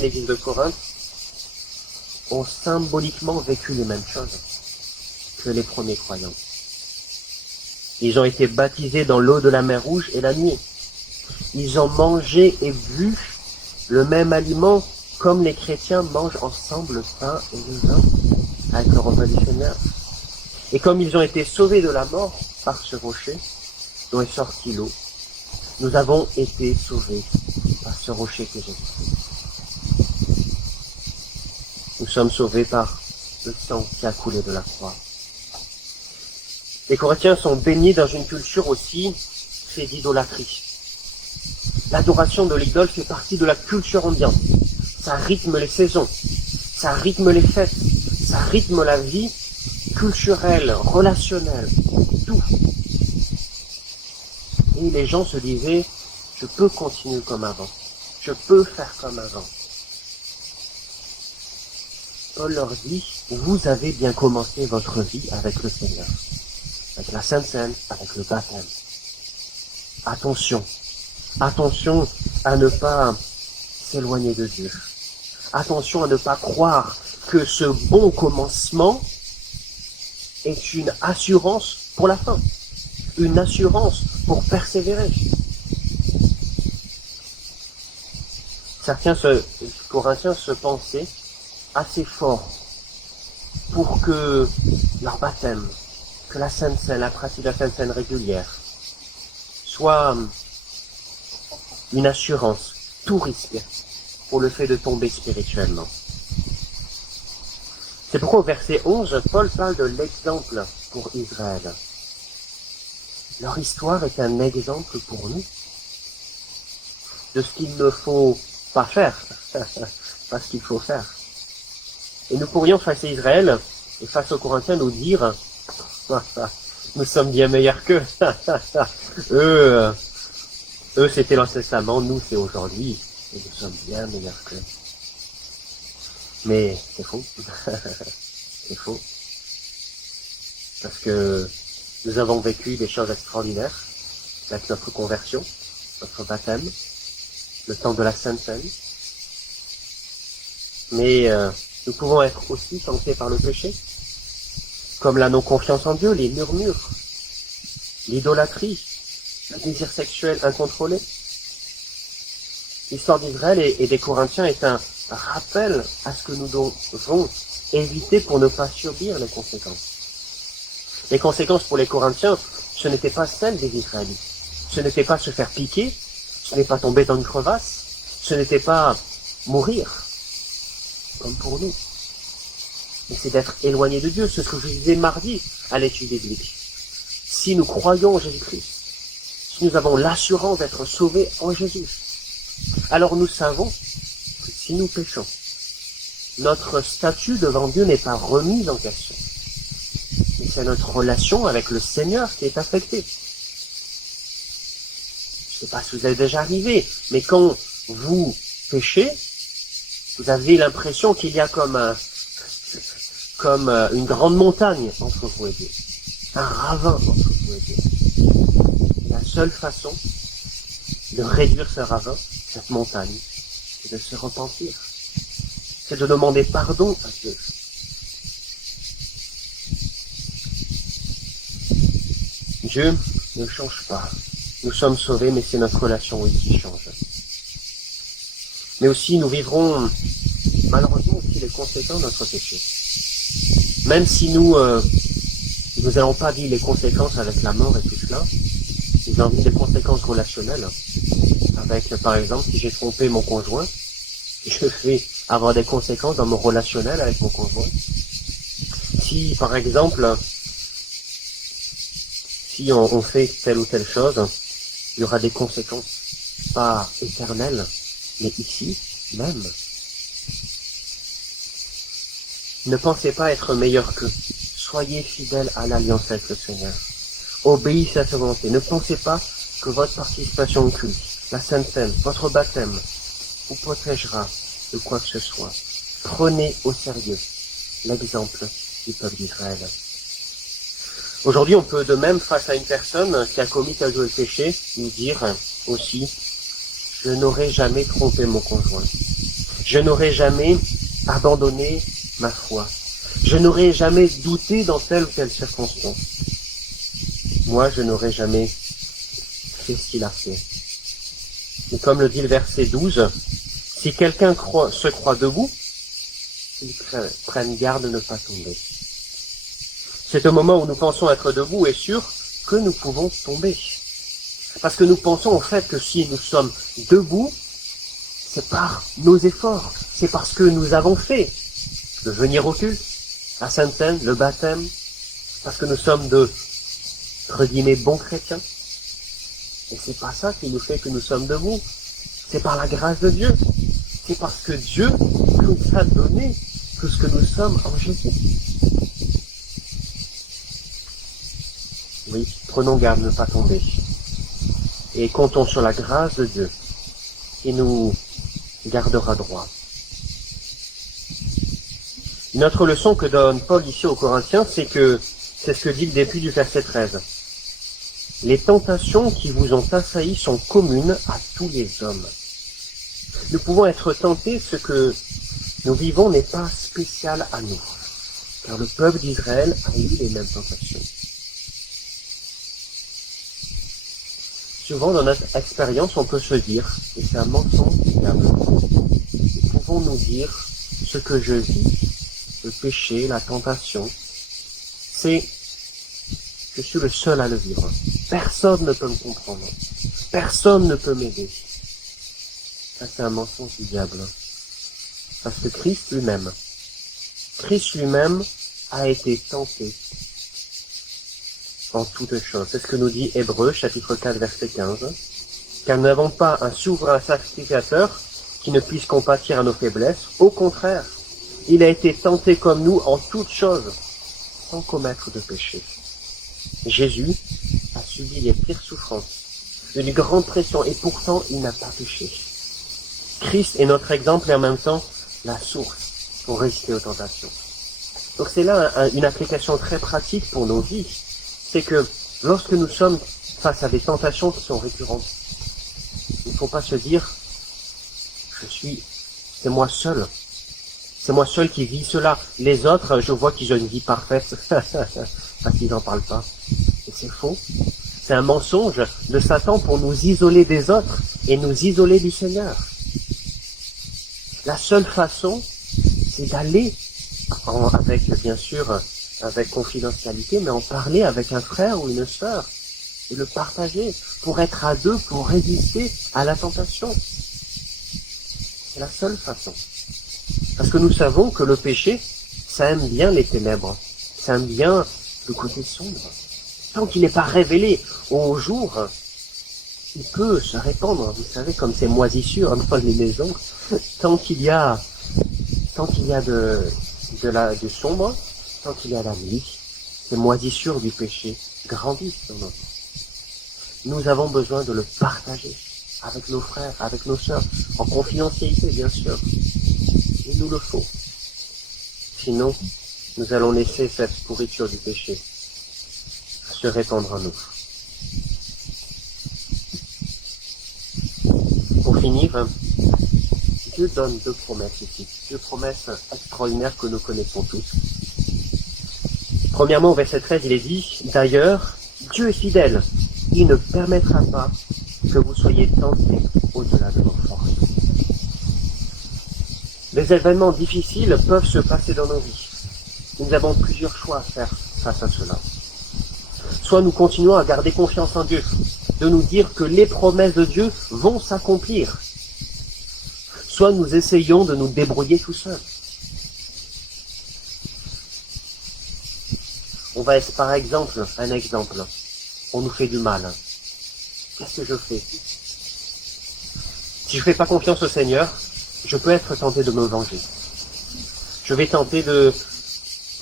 l'église de Corinthe ont symboliquement vécu les mêmes choses que les premiers croyants. Ils ont été baptisés dans l'eau de la mer Rouge et la nuit. Ils ont mangé et bu le même aliment comme les chrétiens mangent ensemble le pain et le vin avec le repas du Seigneur. Et comme ils ont été sauvés de la mort par ce rocher dont est sortie l'eau, nous avons été sauvés par ce rocher que Jésus. Nous sommes sauvés par le sang qui a coulé de la croix. Les Corinthiens sont baignés dans une culture aussi faite d'idolâtrie. L'adoration de l'idole fait partie de la culture ambiante. Ça rythme les saisons, ça rythme les fêtes, ça rythme la vie culturelle, relationnelle, tout. Et les gens se disaient, je peux continuer comme avant, je peux faire comme avant. Paul leur dit, vous avez bien commencé votre vie avec le Seigneur, avec la Sainte Seine, avec le baptême. Attention, attention à ne pas s'éloigner de Dieu. Attention à ne pas croire que ce bon commencement est une assurance pour la fin, une assurance pour persévérer. Certains Corinthiens se pensaient assez forts pour que leur baptême, que la Sainte Seine, la pratique de la Sainte Seine régulière, soit une assurance, tout risque pour le fait de tomber spirituellement. C'est pourquoi au verset 11, Paul parle de l'exemple pour Israël. Leur histoire est un exemple pour nous de ce qu'il ne faut pas faire, pas ce qu'il faut faire. Et nous pourrions face à Israël et face aux Corinthiens nous dire nous sommes bien meilleurs qu'eux. Eux c'était l'Ancien Testament, nous c'est aujourd'hui, et nous sommes bien meilleurs qu'eux. Mais c'est faux. C'est faux. Parce que nous avons vécu des choses extraordinaires avec notre conversion, notre baptême, le temps de la Sainte Seine. Mais nous pouvons être aussi tentés par le péché, comme la non-confiance en Dieu, les murmures, l'idolâtrie, le désir sexuel incontrôlé. L'histoire d'Israël et des Corinthiens est un rappel à ce que nous devons éviter pour ne pas subir les conséquences. Les conséquences pour les Corinthiens, ce n'était pas celles des Israélites. Ce n'était pas se faire piquer, ce n'est pas tomber dans une crevasse, ce n'était pas mourir, comme pour nous. Mais c'est d'être éloigné de Dieu, c'est ce que je disais mardi à l'étude biblique. Si nous croyons en Jésus-Christ, si nous avons l'assurance d'être sauvés en Jésus, alors nous savons que si nous péchons, notre statut devant Dieu n'est pas remis en question. Mais c'est notre relation avec le Seigneur qui est affectée. Je ne sais pas si vous avez déjà arrivé, mais quand vous péchez, vous avez l'impression qu'il y a comme une grande montagne entre vous et Dieu. Un ravin entre vous et Dieu. Et la seule façon de réduire ce ravin, cette montagne, c'est de se repentir. C'est de demander pardon à Dieu. Dieu ne change pas. Nous sommes sauvés, mais c'est notre relation oui, qui change. Mais aussi, nous vivrons malheureusement aussi les conséquences de notre péché. Même si nous n'allons pas vivre les conséquences avec la mort et tout cela, nous allons vivre les conséquences relationnelles. Avec, par exemple, si j'ai trompé mon conjoint, je vais avoir des conséquences dans mon relationnel avec mon conjoint. Si, par exemple, si on fait telle ou telle chose, il y aura des conséquences, pas éternelles, mais ici, même. Ne pensez pas être meilleur qu'eux. Soyez fidèles à l'alliance avec le Seigneur. Obéissez à sa volonté. Ne pensez pas que votre participation au culte, la Sainte Seine, votre baptême, vous protégera de quoi que ce soit. Prenez au sérieux l'exemple du peuple d'Israël. Aujourd'hui, on peut de même, face à une personne qui a commis tel ou tel péché, nous dire aussi, je n'aurais jamais trompé mon conjoint. Je n'aurais jamais abandonné ma foi. Je n'aurais jamais douté dans telle ou telle circonstance. Moi, je n'aurais jamais fait ce qu'il a fait. Et comme le dit le verset 12, si quelqu'un se croit debout, il prenne garde de ne pas tomber. C'est au moment où nous pensons être debout et sûr que nous pouvons tomber. Parce que nous pensons au fait que si nous sommes debout, c'est par nos efforts, c'est parce que nous avons fait de venir au culte, la Sainte Seine, le baptême, parce que nous sommes de entre guillemets, bons chrétiens. Et c'est pas ça qui nous fait que nous sommes debout. C'est par la grâce de Dieu. C'est parce que Dieu nous a donné tout ce que nous sommes en Jésus. Oui, prenons garde de ne pas tomber. Et comptons sur la grâce de Dieu qui nous gardera droit. Une autre leçon que donne Paul ici aux Corinthiens, c'est ce que dit le début du verset 13. Les tentations qui vous ont assaillis sont communes à tous les hommes. Nous pouvons être tentés, ce que nous vivons n'est pas spécial à nous, car le peuple d'Israël a eu les mêmes tentations. Souvent dans notre expérience, on peut se dire, et c'est un mensonge diable, nous pouvons nous dire ce que je vis, le péché, la tentation, je suis le seul à le vivre. Personne ne peut me comprendre. Personne ne peut m'aider. Ça, c'est un mensonge du diable. Parce que Christ lui-même a été tenté en toutes choses. C'est ce que nous dit Hébreux, chapitre 4, verset 15. Car nous n'avons pas un souverain sacrificateur qui ne puisse compatir à nos faiblesses. Au contraire, il a été tenté comme nous en toutes choses, sans commettre de péché. Jésus a subi les pires souffrances, une grande pression, et pourtant il n'a pas péché. Christ est notre exemple et en même temps la source pour résister aux tentations. Donc c'est là une application très pratique pour nos vies. C'est que lorsque nous sommes face à des tentations qui sont récurrentes, il ne faut pas se dire c'est moi seul. C'est moi seul qui vis cela. Les autres, je vois qu'ils ont une vie parfaite parce qu'ils n'en parlent pas. Et c'est faux. C'est un mensonge de Satan pour nous isoler des autres et nous isoler du Seigneur. La seule façon, c'est d'aller avec confidentialité, mais en parler avec un frère ou une sœur et le partager pour être à deux, pour résister à la tentation. C'est la seule façon. Parce que nous savons que le péché, ça aime bien les ténèbres, ça aime bien le côté sombre. Tant qu'il n'est pas révélé au jour, il peut se répandre, vous savez, comme ces moisissures dans les maisons. Tant qu'il y a du sombre, tant qu'il y a la nuit, ces moisissures du péché grandissent dans notre vie. Nous avons besoin de le partager avec nos frères, avec nos sœurs, en confidentialité bien sûr. Il nous le faut. Sinon, nous allons laisser cette pourriture du péché se répandre en nous. Pour finir, Dieu donne deux promesses ici. Deux promesses extraordinaires que nous connaissons tous. Premièrement, au verset 13, il est dit, « D'ailleurs, Dieu est fidèle. Il ne permettra pas que vous soyez tentés au-delà de vos forces. » Les événements difficiles peuvent se passer dans nos vies. Nous avons plusieurs choix à faire face à cela. Soit nous continuons à garder confiance en Dieu, de nous dire que les promesses de Dieu vont s'accomplir. Soit nous essayons de nous débrouiller tout seuls. On va être par exemple, on nous fait du mal. Qu'est-ce que je fais? Si je ne fais pas confiance au Seigneur, je peux être tenté de me venger. Je vais tenter de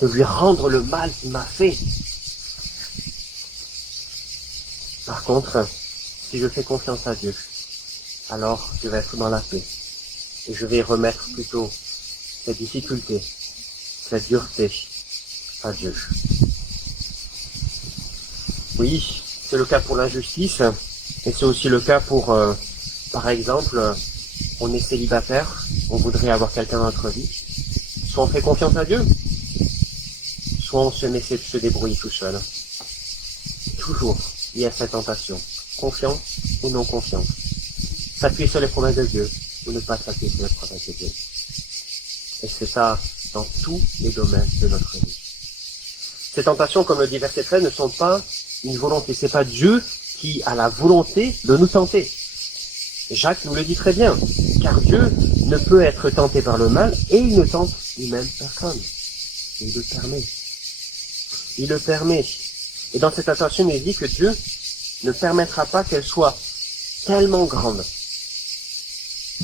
lui rendre le mal qu'il m'a fait. Par contre, si je fais confiance à Dieu, alors je vais être dans la paix. Et je vais remettre plutôt cette difficulté, cette dureté à Dieu. Oui, c'est le cas pour l'injustice, et c'est aussi le cas pour, par exemple, on est célibataire, on voudrait avoir quelqu'un dans notre vie. Soit on fait confiance à Dieu, soit on se essaie de se débrouiller tout seul. Toujours, il y a cette tentation. Confiance ou non confiance. S'appuyer sur les promesses de Dieu ou ne pas s'appuyer sur les promesses de Dieu. Et c'est ça dans tous les domaines de notre vie. Ces tentations, comme le dit verset 13, ne sont pas une volonté. C'est pas Dieu qui a la volonté de nous tenter. Jacques nous le dit très bien, car Dieu ne peut être tenté par le mal et il ne tente lui-même personne. Il le permet. Il le permet. Et dans cette tentation, il dit que Dieu ne permettra pas qu'elle soit tellement grande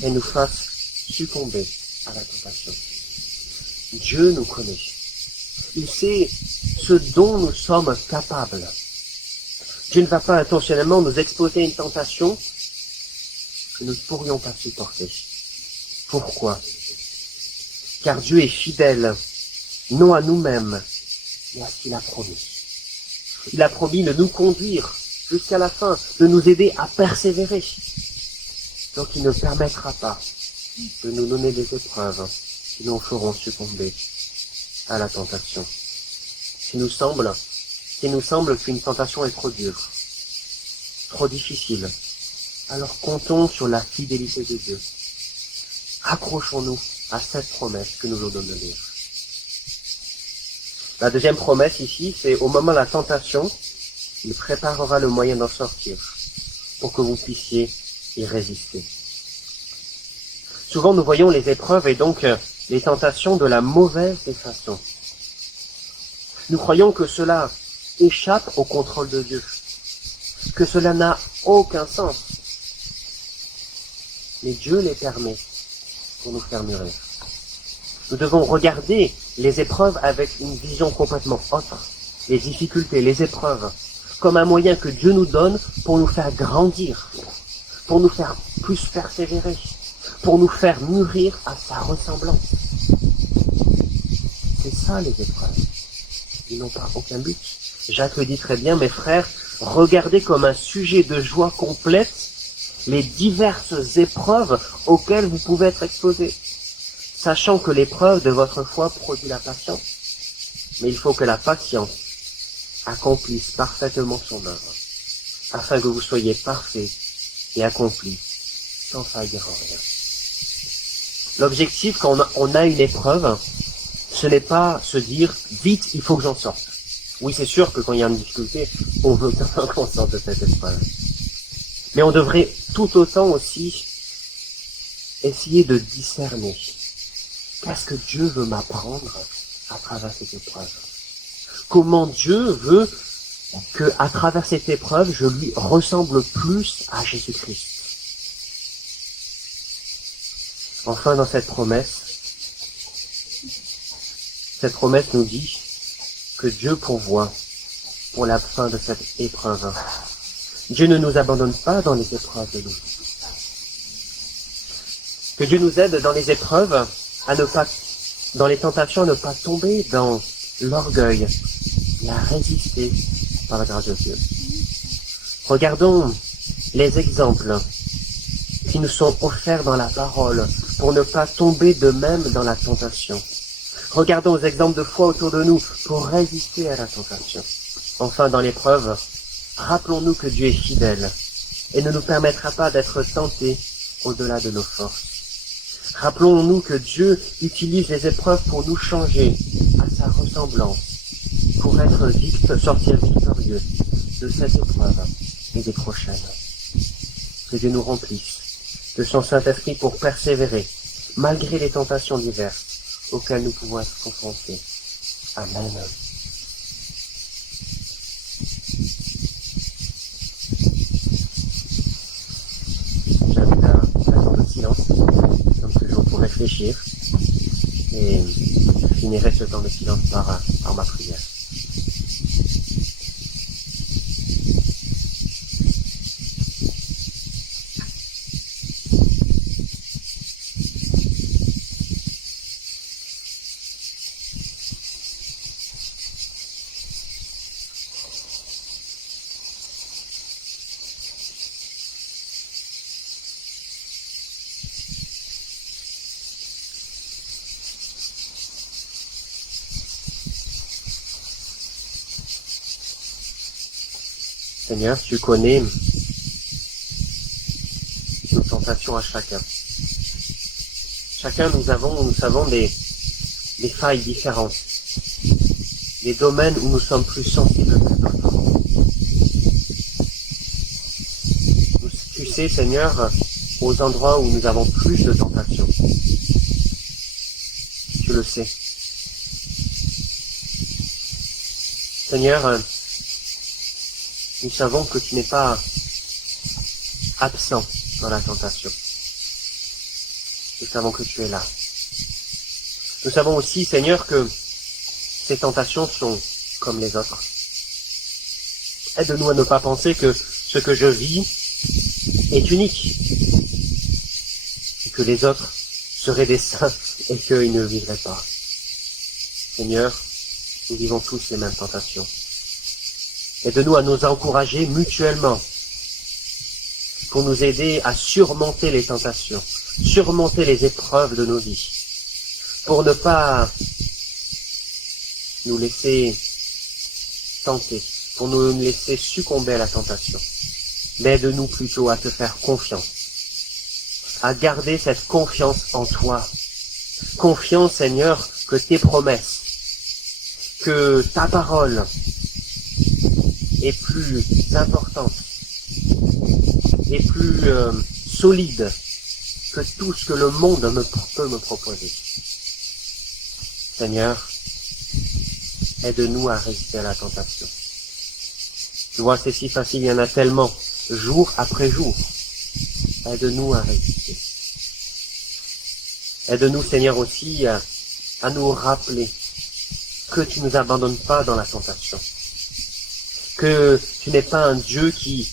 et nous fasse succomber à la tentation. Dieu nous connaît. Il sait ce dont nous sommes capables. Dieu ne va pas intentionnellement nous exposer à une tentation que nous ne pourrions pas supporter. Pourquoi? Car Dieu est fidèle, non à nous-mêmes, mais à ce qu'il a promis. Il a promis de nous conduire jusqu'à la fin, de nous aider à persévérer. Donc il ne permettra pas de nous donner des épreuves qui nous feront succomber à la tentation. S'il nous semble qu'une tentation est trop dure, trop difficile, alors comptons sur la fidélité de Dieu. Accrochons-nous à cette promesse que nous allons de lire. La deuxième promesse ici, c'est au moment de la tentation, il préparera le moyen d'en sortir pour que vous puissiez y résister. Souvent nous voyons les épreuves et donc les tentations de la mauvaise des façons. Nous croyons que cela échappe au contrôle de Dieu, que cela n'a aucun sens. Mais Dieu les permet pour nous faire mûrir. Nous devons regarder les épreuves avec une vision complètement autre. Les difficultés, les épreuves, comme un moyen que Dieu nous donne pour nous faire grandir, pour nous faire plus persévérer, pour nous faire mûrir à sa ressemblance. C'est ça les épreuves. Ils n'ont pas aucun but. Jacques le dit très bien, mes frères, regardez comme un sujet de joie complète les diverses épreuves auxquelles vous pouvez être exposés, sachant que l'épreuve de votre foi produit la patience. Mais il faut que la patience accomplisse parfaitement son œuvre, afin que vous soyez parfaits et accomplis, sans faillir en rien. L'objectif quand on a une épreuve, ce n'est pas se dire « vite, il faut que j'en sorte ». Oui, c'est sûr que quand il y a une difficulté, on veut qu'on sorte de cette épreuve. Mais on devrait tout autant aussi essayer de discerner qu'est-ce que Dieu veut m'apprendre à travers cette épreuve. Comment Dieu veut que, à travers cette épreuve, je lui ressemble plus à Jésus-Christ. Enfin, dans cette promesse nous dit que Dieu pourvoit pour la fin de cette épreuve. Dieu ne nous abandonne pas dans les épreuves de nous. Que Dieu nous aide dans les épreuves dans les tentations, à ne pas tomber dans l'orgueil et à résister par la grâce de Dieu. Regardons les exemples qui nous sont offerts dans la parole pour ne pas tomber de même dans la tentation. Regardons les exemples de foi autour de nous pour résister à la tentation. Enfin, dans l'épreuve, rappelons-nous que Dieu est fidèle et ne nous permettra pas d'être tentés au-delà de nos forces. Rappelons-nous que Dieu utilise les épreuves pour nous changer à sa ressemblance, pour sortir victorieux de cette épreuve et des prochaines. Que Dieu nous remplisse de son Saint-Esprit pour persévérer, malgré les tentations diverses auxquelles nous pouvons être confrontés. Amen. J'invite à faire un peu de silence, comme toujours, pour réfléchir, et je finirai ce temps de silence par ma prière. Seigneur, tu connais nos tentations à chacun. Chacun, nous savons des failles différentes, des domaines où nous sommes plus sensibles que d'autres. Tu sais, Seigneur, aux endroits où nous avons plus de tentations. Tu le sais. Seigneur, Nous savons que tu n'es pas absent dans la tentation. Nous savons que tu es là. Nous savons aussi, Seigneur, que ces tentations sont comme les autres. Aide-nous à ne pas penser que ce que je vis est unique et que les autres seraient des saints et qu'ils ne vivraient pas. Seigneur, nous vivons tous les mêmes tentations. Aide-nous à nous encourager mutuellement pour nous aider à surmonter les tentations, surmonter les épreuves de nos vies, pour ne pas nous laisser tenter, pour nous laisser succomber à la tentation. Mais aide-nous plutôt à te faire confiance, à garder cette confiance en toi. Confiance, Seigneur, que tes promesses, que ta parole est plus importante, est plus solide que tout ce que le monde peut me proposer. Seigneur, aide-nous à résister à la tentation. Tu vois, c'est si facile, il y en a tellement, jour après jour. Aide-nous à résister. Aide-nous, Seigneur, aussi à nous rappeler que tu ne nous abandonnes pas dans la tentation. Que tu n'es pas un Dieu qui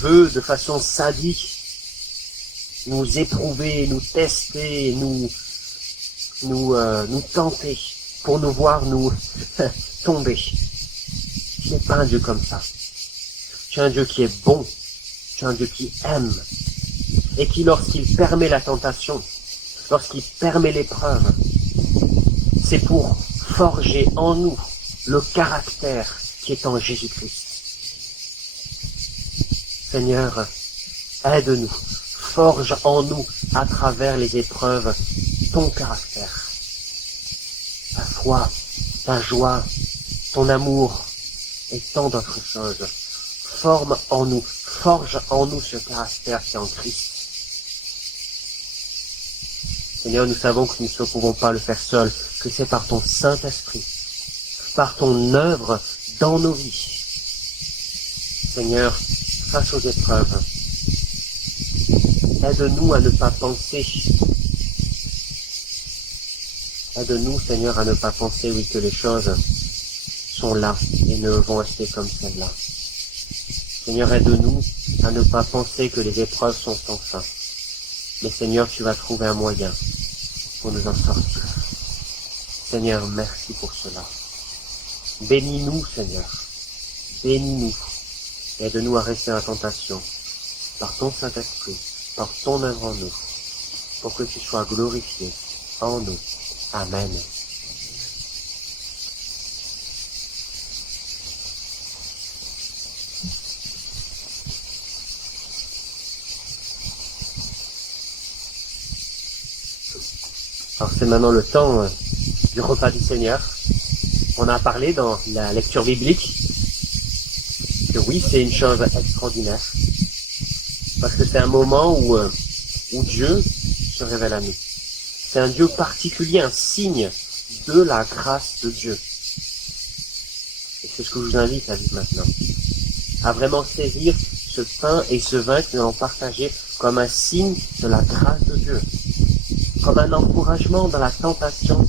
veut de façon sadique nous éprouver, nous tester, nous tenter pour nous voir nous tomber. Tu n'es pas un Dieu comme ça. Tu es un Dieu qui est bon. Tu es un Dieu qui aime. Et qui, lorsqu'il permet la tentation, lorsqu'il permet l'épreuve, c'est pour forger en nous le caractère qui est en Jésus-Christ. Seigneur, aide-nous, forge en nous, à travers les épreuves, ton caractère, ta foi, ta joie, ton amour et tant d'autres choses. Forge en nous ce caractère qui est en Christ. Seigneur, nous savons que nous ne pouvons pas le faire seuls, que c'est par ton Saint-Esprit, par ton œuvre dans nos vies. Seigneur, face aux épreuves, aide-nous à ne pas penser. Aide-nous, Seigneur, à ne pas penser, oui, que les choses sont là et ne vont rester comme celles-là. Seigneur, aide-nous à ne pas penser que les épreuves sont sans fin. Mais Seigneur, tu vas trouver un moyen pour nous en sortir. Seigneur, merci pour cela. Bénis-nous, Seigneur. Bénis-nous. Aide-nous à rester en tentation par ton Saint-Esprit, par ton œuvre en nous, pour que tu sois glorifié en nous. Amen. Alors c'est maintenant le temps du repas du Seigneur. On a parlé dans la lecture biblique que oui, c'est une chose extraordinaire. Parce que c'est un moment où Dieu se révèle à nous. C'est un Dieu particulier, un signe de la grâce de Dieu. Et c'est ce que je vous invite à vivre maintenant. À vraiment saisir ce pain et ce vin que nous allons partager comme un signe de la grâce de Dieu. Comme un encouragement dans la tentation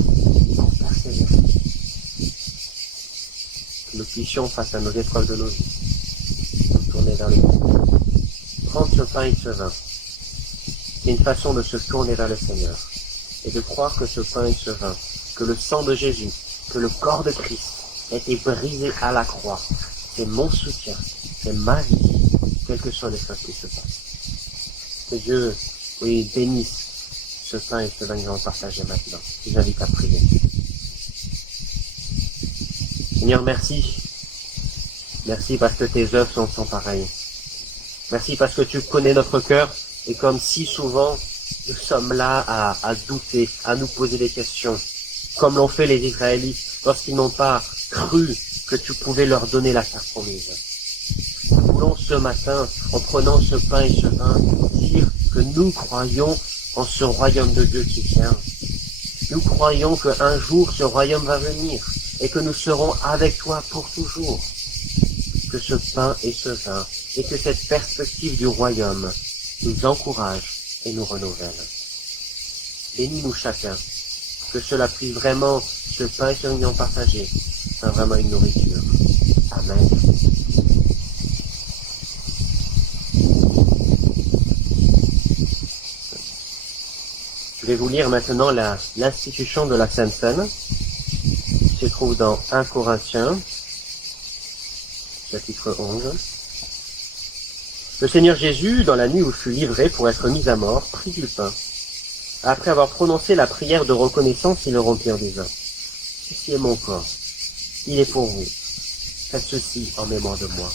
pour persévérer. Que nous puissions, face à nos épreuves de nos vies, nous tourner vers le Seigneur. Prendre ce pain et ce vin, c'est une façon de se tourner vers le Seigneur et de croire que ce pain et ce vin, que le sang de Jésus, que le corps de Christ a été brisé à la croix, c'est mon soutien, c'est ma vie, quelles que soient les choses qui se passent. Que Dieu, oui, bénisse ce pain et ce vin que nous allons partager maintenant. Je vous invite à prier. Seigneur, merci. Merci parce que tes œuvres sont sans pareilles. Merci parce que tu connais notre cœur et comme si souvent nous sommes là à douter, à nous poser des questions, comme l'ont fait les Israélites lorsqu'ils n'ont pas cru que tu pouvais leur donner la terre promise. Nous voulons ce matin, en prenant ce pain et ce vin, dire que nous croyons en ce royaume de Dieu qui vient. Nous croyons qu'un jour ce royaume va venir et que nous serons avec toi pour toujours. que ce pain et ce vin, et que cette perspective du royaume nous encourage et nous renouvelle. Bénis-nous chacun, que cela puisse vraiment, ce pain et ce vin partagé, soit vraiment une nourriture. Amen. Je vais vous lire maintenant l'institution de la Sainte Seine, qui se trouve dans 1 Corinthiens, chapitre 11. Le Seigneur Jésus, dans la nuit où fut livré pour être mis à mort, prit du pain. Après avoir prononcé la prière de reconnaissance, il le rompit en disant, « Ceci est mon corps, il est pour vous. Faites ceci en mémoire de moi. »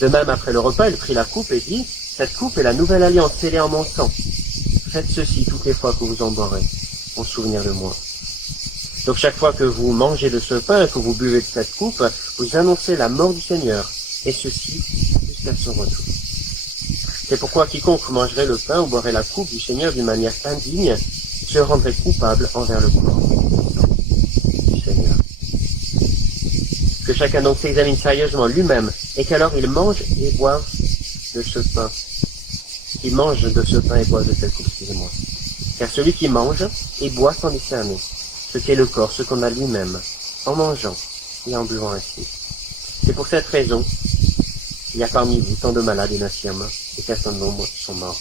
De même, après le repas, il prit la coupe et dit, « Cette coupe est la nouvelle alliance scellée en mon sang. Faites ceci toutes les fois que vous en boirez, en souvenir de moi. » Donc chaque fois que vous mangez de ce pain et que vous buvez de cette coupe, vous annoncez la mort du Seigneur, et ceci jusqu'à son retour. C'est pourquoi quiconque mangerait le pain ou boirait la coupe du Seigneur d'une manière indigne se rendrait coupable envers le corps du Seigneur. Que chacun donc s'examine sérieusement lui-même, et qu'alors il mange et boive de ce pain. Qu'il mange de ce pain et boive de cette coupe, excusez-moi. Car celui qui mange et boit sans discerner ce qu'est le corps, ce qu'on a lui-même, en mangeant et en buvant ainsi. C'est pour cette raison qu'il y a parmi vous tant de malades et d'infirmes, et qu'un certain nombre sont morts.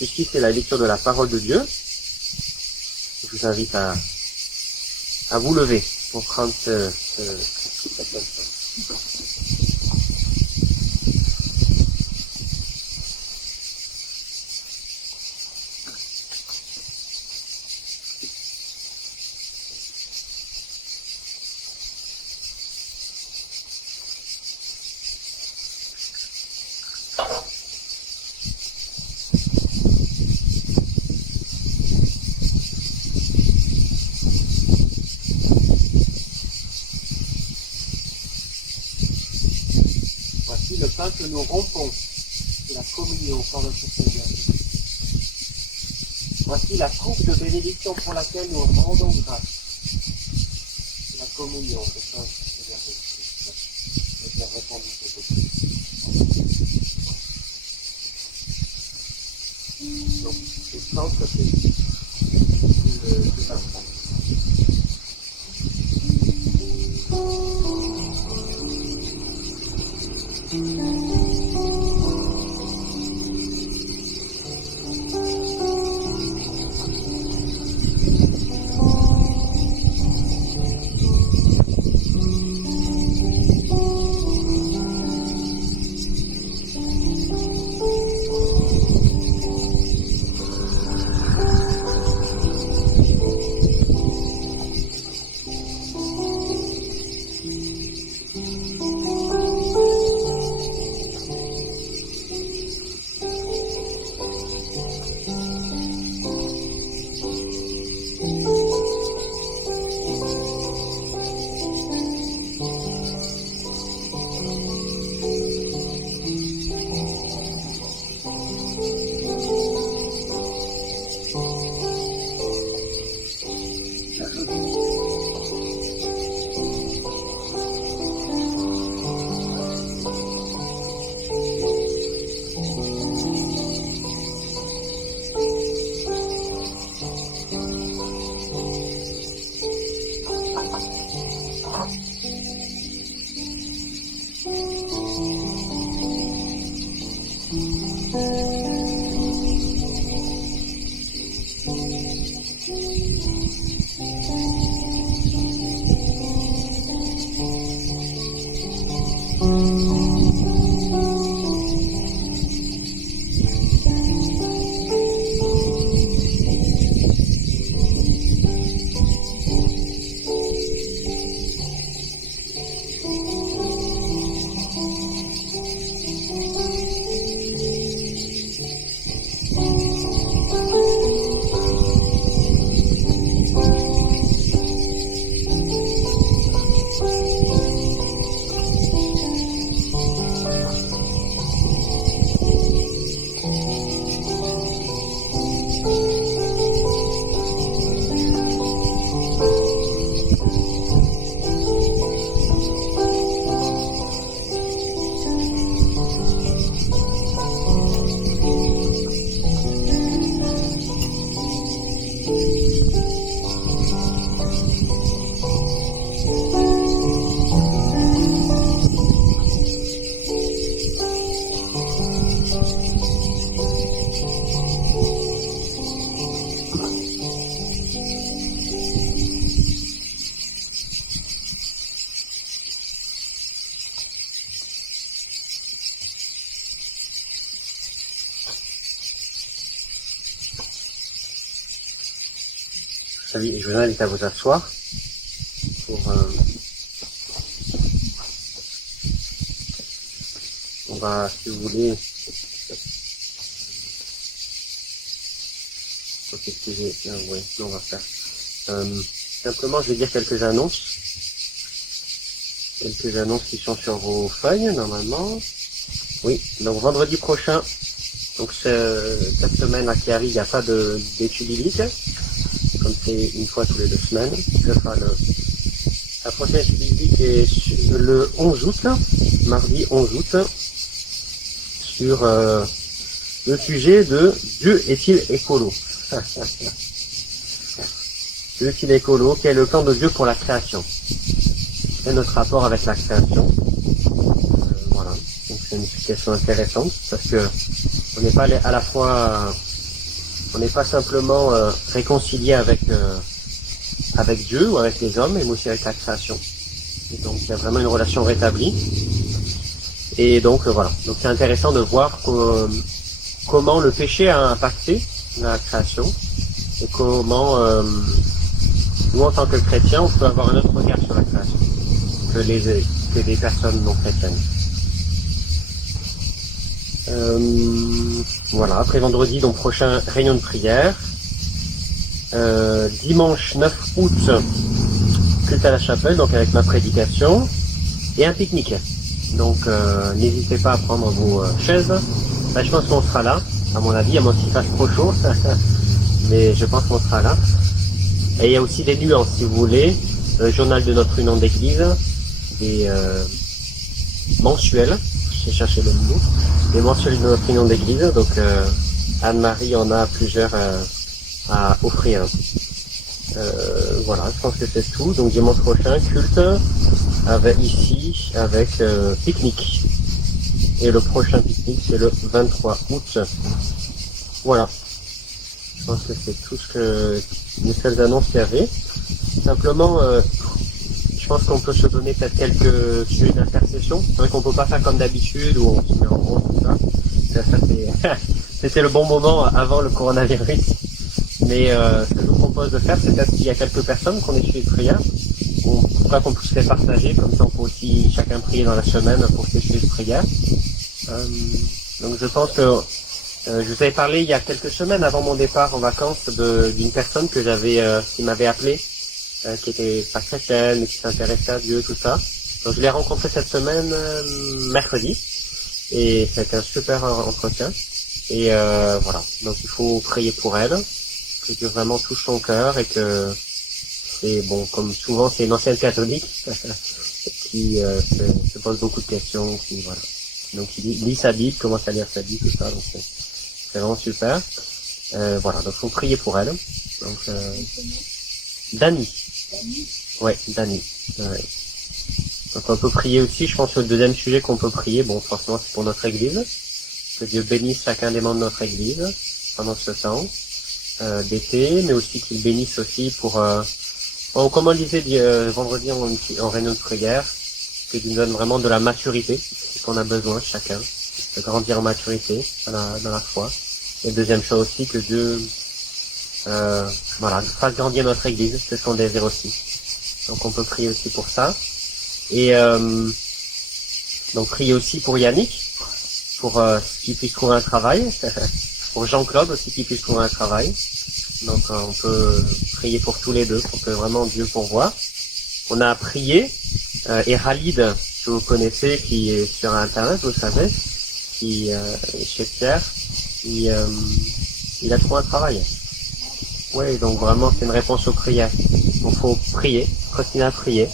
Jusqu'ici, c'est la lecture de la parole de Dieu. Je vous invite à vous lever pour prendre cette leçon. Voici le pain que nous rompons, c'est la communion par notre Seigneur. Voici la coupe de bénédiction pour laquelle nous rendons grâce. C'est la communion de Saint Seigneur Jésus-Christ. Je vais répondre ce côté. Donc, c'est centre pays. Le pain. je vous invite à vous asseoir pour, on va, si vous voulez, ouais, on va faire. Simplement, je vais dire quelques annonces qui sont sur vos feuilles normalement. Oui, donc vendredi prochain, donc cette semaine-là qui arrive, il n'y a pas d'études bibliques, comme c'est une fois tous les 2 semaines. Ce sera la prochaine étude biblique est le 11 août, mardi 11 août, sur le sujet de Dieu est-il écolo? Dieu est-il écolo? Quel est le plan de Dieu pour la création? C'est notre rapport avec la création. Voilà, donc c'est une explication intéressante parce que on n'est pas à la fois, on n'est pas simplement réconcilié avec Dieu ou avec les hommes, mais aussi avec la création. Et donc il y a vraiment une relation rétablie. Et donc voilà, donc c'est intéressant de voir comment le péché a impacté la création et comment nous en tant que chrétiens on peut avoir un autre regard sur la création que les personnes non chrétiennes. Voilà, après vendredi donc prochain réunion de prière. Dimanche 9 août culte à la chapelle, donc avec ma prédication et un pique-nique. Donc n'hésitez pas à prendre vos chaises. Là, je pense qu'on sera là, à mon avis, à moins qu'il fasse trop chaud. Mais je pense qu'on sera là. Et il y a aussi des nuances, si vous voulez. Le journal de notre union d'église, des mensuels, j'ai cherché le mot, des mensuels de notre union d'église. Donc Anne-Marie en a plusieurs à offrir. Voilà, je pense que c'est tout. Donc dimanche prochain, culte ici avec pique-nique. Et le prochain pique-nique, c'est le 23 août. Voilà. Je pense que c'est tout les seules annonces qu'il y avait. Simplement, je pense qu'on peut se donner peut-être quelques sujets d'intercession. C'est vrai qu'on peut pas faire comme d'habitude où on se met en rond, tout ça. C'était le bon moment avant le coronavirus. Mais ce que je vous propose de faire, c'est peut-être qu'il y a quelques personnes qu'on ait suivi de prière. Pourquoi qu'on puisse les partager, comme ça on peut aussi chacun prier dans la semaine pour ces sujets de prière. Donc je pense que je vous avais parlé il y a quelques semaines avant mon départ en vacances d'une personne que qui m'avait appelé, qui était pas chrétienne, mais qui s'intéressait à Dieu, tout ça. Donc je l'ai rencontrée cette semaine, mercredi, et c'était un super entretien. Et voilà, donc il faut prier pour elle, que Dieu vraiment touche son cœur et que c'est bon, comme souvent c'est une ancienne catholique qui se pose beaucoup de questions, qui voilà. Donc il lit sa Bible, commence à lire sa Bible, tout ça, donc c'est vraiment super. Voilà, donc faut prier pour elle. Donc Dani. Ouais, Dani. Ouais. Donc on peut prier aussi, je pense que le deuxième sujet qu'on peut prier, bon forcément c'est pour notre église. Que Dieu bénisse chacun des membres de notre église pendant ce temps d'été, mais aussi qu'il bénisse aussi pour comme on le disait vendredi en réunion de prière, que Dieu nous donne vraiment de la maturité, c'est ce qu'on a besoin chacun, de grandir en maturité dans la foi. Et deuxième chose aussi, que Dieu voilà, fasse grandir notre église, c'est ce qu'on désire aussi. Donc on peut prier aussi pour ça. Et donc prier aussi pour Yannick, pour qu'il puisse trouver un travail, pour Jean-Claude aussi qu'il puisse trouver un travail. Donc on peut prier pour tous les deux, pour que vraiment Dieu pourvoie. On a prié, et Khalid, que vous connaissez, qui est sur Internet, vous savez, qui est chez Pierre, il a trouvé un travail. Oui, donc vraiment c'est une réponse aux prières. Donc faut prier, continuer à prier.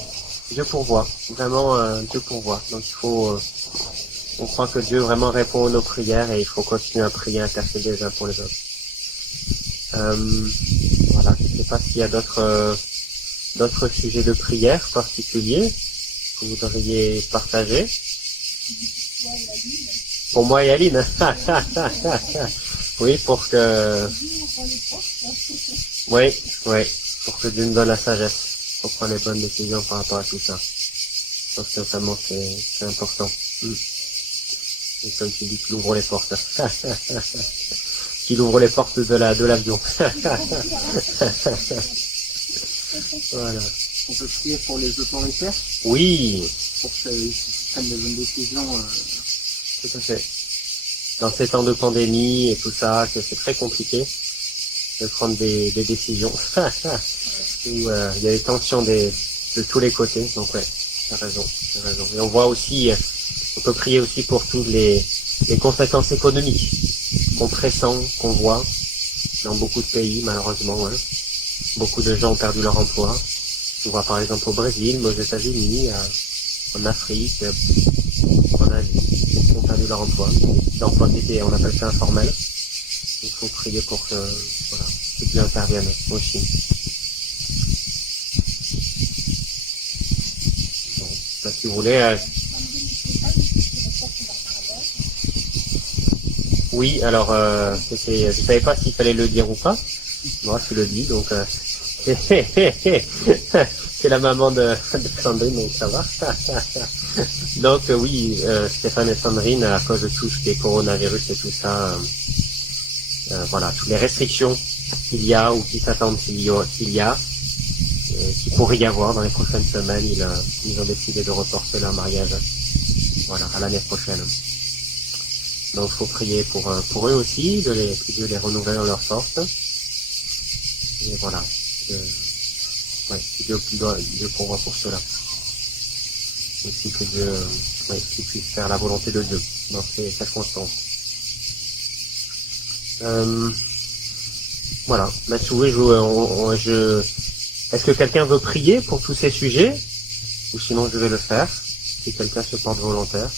Dieu pourvoit, vraiment Dieu pourvoit. Donc il faut, on croit que Dieu vraiment répond à nos prières et il faut continuer à prier, intercéder les uns pour les autres. Voilà, je ne sais pas s'il y a d'autres sujets de prière particuliers que vous voudriez partager. Pour moi et Aline. Oui, pour que... Oui, pour que Dieu nous donne la sagesse pour prendre les bonnes décisions par rapport à tout ça. Donc sincèrement, c'est important. Et comme tu dis, qu'il ouvre les portes. Qu'il ouvre les portes de l'avion. Voilà. On peut prier pour les autorités, Oui, pour qu'ils prennent les bonnes décisions. tout à fait. Dans ces temps de pandémie et tout ça, que c'est très compliqué de prendre des décisions. Où il y a des tensions de tous les côtés. Donc ouais, t'as raison. Et on voit aussi, on peut prier aussi pour toutes les conséquences économiques qu'on pressent, qu'on voit dans beaucoup de pays, malheureusement. Hein. Beaucoup de gens ont perdu leur emploi. On voit par exemple au Brésil, mais aux États-Unis, en Afrique, en Asie, qui ont perdu leur emploi. L'emploi qui était, on appelle ça informel. Il faut prier pour que, voilà, que Dieu intervienne aussi. Bon, là, si vous voulez, oui, alors, je savais pas s'il fallait le dire ou pas. Moi, tu le dis, donc, c'est la maman de Sandrine, donc ça va. Donc, oui, Stéphane et Sandrine, à cause de tout ce qui est coronavirus et tout ça, voilà, toutes les restrictions qu'il y a ou qui s'attendent qu'il y a, qu'il pourrait y avoir dans les prochaines semaines, ils ont décidé de reporter leur mariage, voilà, à l'année prochaine. Donc, il faut prier pour eux aussi, que Dieu les renouvelle en leur force. Et voilà. Dieu pourvoit pour cela. Aussi que Dieu, qu'il puisse faire la volonté de Dieu dans ces circonstances. Voilà. Là, si vous voulez, est-ce que quelqu'un veut prier pour tous ces sujets? Ou sinon, je vais le faire. Si quelqu'un se porte volontaire,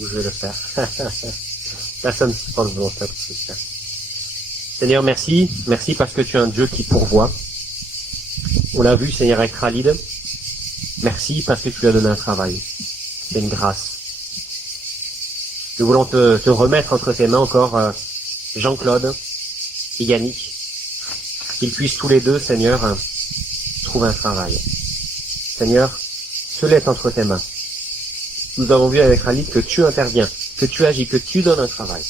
ou je vais le faire. Personne ne se porte volontaire pour ce faire. Seigneur, merci. Merci parce que tu es un Dieu qui pourvoit. On l'a vu, Seigneur, avec Khalid. Merci parce que tu lui as donné un travail. C'est une grâce. Nous voulons te remettre entre tes mains encore Jean-Claude et Yannick. Qu'ils puissent tous les deux, Seigneur, trouver un travail. Seigneur, cela est entre tes mains. Nous avons vu avec Khalid que tu interviens, que tu agis, que tu donnes un travail.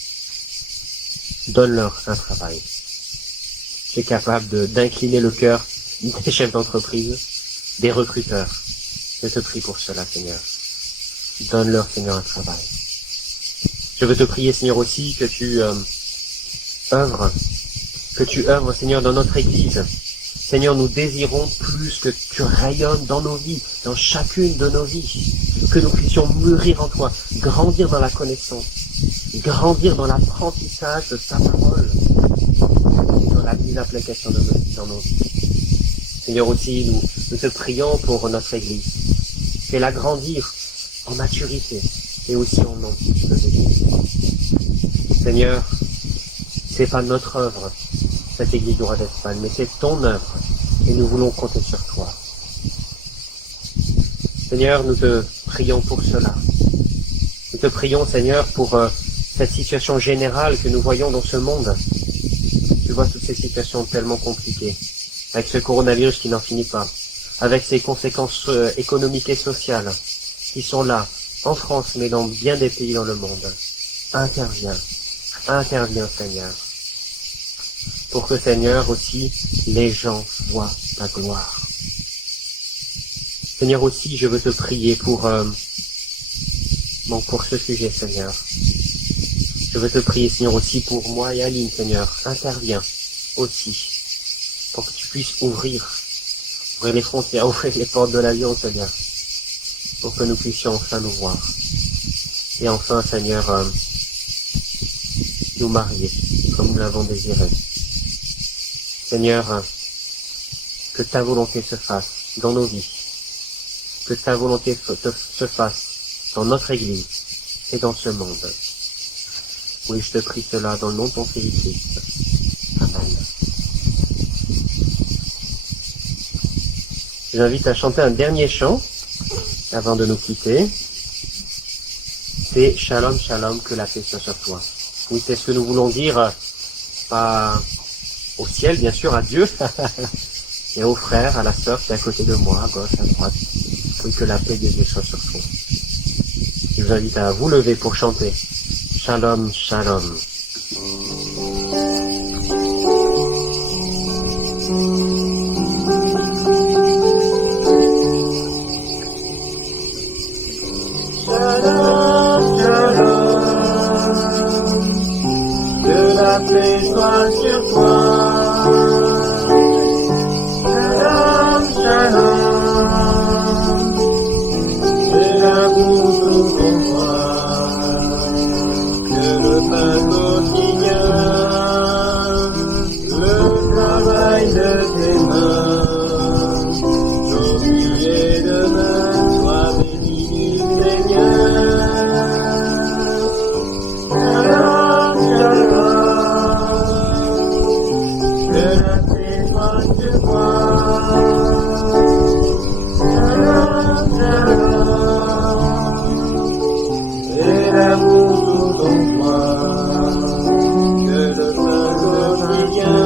Donne-leur un travail. Tu es capable d'incliner le cœur des chefs d'entreprise, des recruteurs. Je te prie pour cela, Seigneur. Donne-leur, Seigneur, un travail. Je veux te prier, Seigneur, aussi que tu œuvres, Seigneur, dans notre Église. Seigneur, nous désirons plus que tu rayonnes dans nos vies, dans chacune de nos vies, que nous puissions mûrir en toi, grandir dans la connaissance, grandir dans l'apprentissage de ta parole, dans la mise en application de nos vies, dans nos vies. Seigneur, aussi, nous te prions pour notre Église. Fais-la grandir en maturité et aussi en nombre de l'Église. Seigneur, c'est pas notre œuvre, cette Église du Roi d'Espagne, mais c'est ton œuvre et nous voulons compter sur toi. Seigneur, nous te prions pour cela. Nous te prions, Seigneur, pour cette situation générale que nous voyons dans ce monde. Tu vois toutes ces situations tellement compliquées, avec ce coronavirus qui n'en finit pas, avec ses conséquences économiques et sociales qui sont là, en France, mais dans bien des pays dans le monde. Interviens, Seigneur, pour que, Seigneur, aussi, les gens voient ta gloire. Seigneur, aussi, je veux te prier pour ce sujet, Seigneur. Je veux te prier, Seigneur, aussi pour moi et Aline, Seigneur. Interviens aussi, pour que tu puisses ouvrir les frontières, ouvrir les portes de l'avion, Seigneur, pour que nous puissions enfin nous voir. Et enfin, Seigneur, nous marier, comme nous l'avons désiré. Seigneur, que ta volonté se fasse dans nos vies, que ta volonté se fasse dans notre Église et dans ce monde. Oui, je te prie cela dans le nom de ton Fils Christ. Amen. Je t'invite à chanter un dernier chant avant de nous quitter. C'est Shalom, Shalom, que la paix soit sur toi. Oui, c'est ce que nous voulons dire, pas au ciel, bien sûr, à Dieu, et aux frères, à la sœur qui est à côté de moi, à gauche, à droite. Oui, que la paix de Dieu soit sur toi. Je vous invite à vous lever pour chanter. Shalom, Shalom. paix soit sur toi. Shalom, shalom, et l'amour sous ton toit, que le pain quotidien, le travail de tes mains, aujourd'hui et demain, sois béni du Seigneur. Shalom, shalom, que la paix soit sur toi. Shalom, shalom, et l'amour sous ton toit, que le pain quotidien,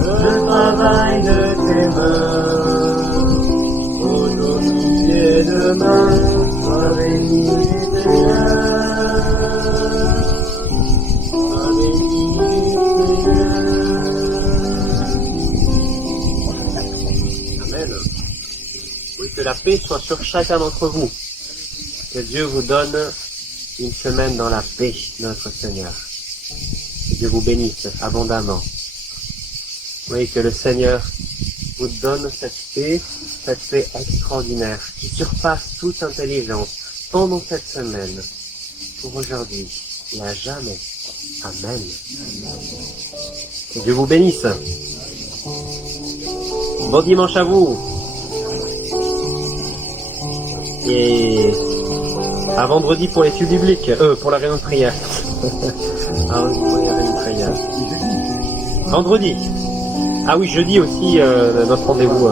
le travail de tes mains, aujourd'hui et demain, sois béni du Seigneur. Sois béni du Seigneur. Amen. Oui, que la paix soit sur chacun d'entre vous. Que Dieu vous donne une semaine dans la paix de notre Seigneur. Que Dieu vous bénisse abondamment. Oui, que le Seigneur vous donne cette paix extraordinaire qui surpasse toute intelligence pendant cette semaine, pour aujourd'hui et à jamais. Amen. Que Dieu vous bénisse. Bon dimanche à vous. Et à vendredi pour l'étude biblique, pour la réunion de prière. À vendredi pour la réunion de prière. Vendredi. Ah oui, jeudi aussi, notre rendez-vous.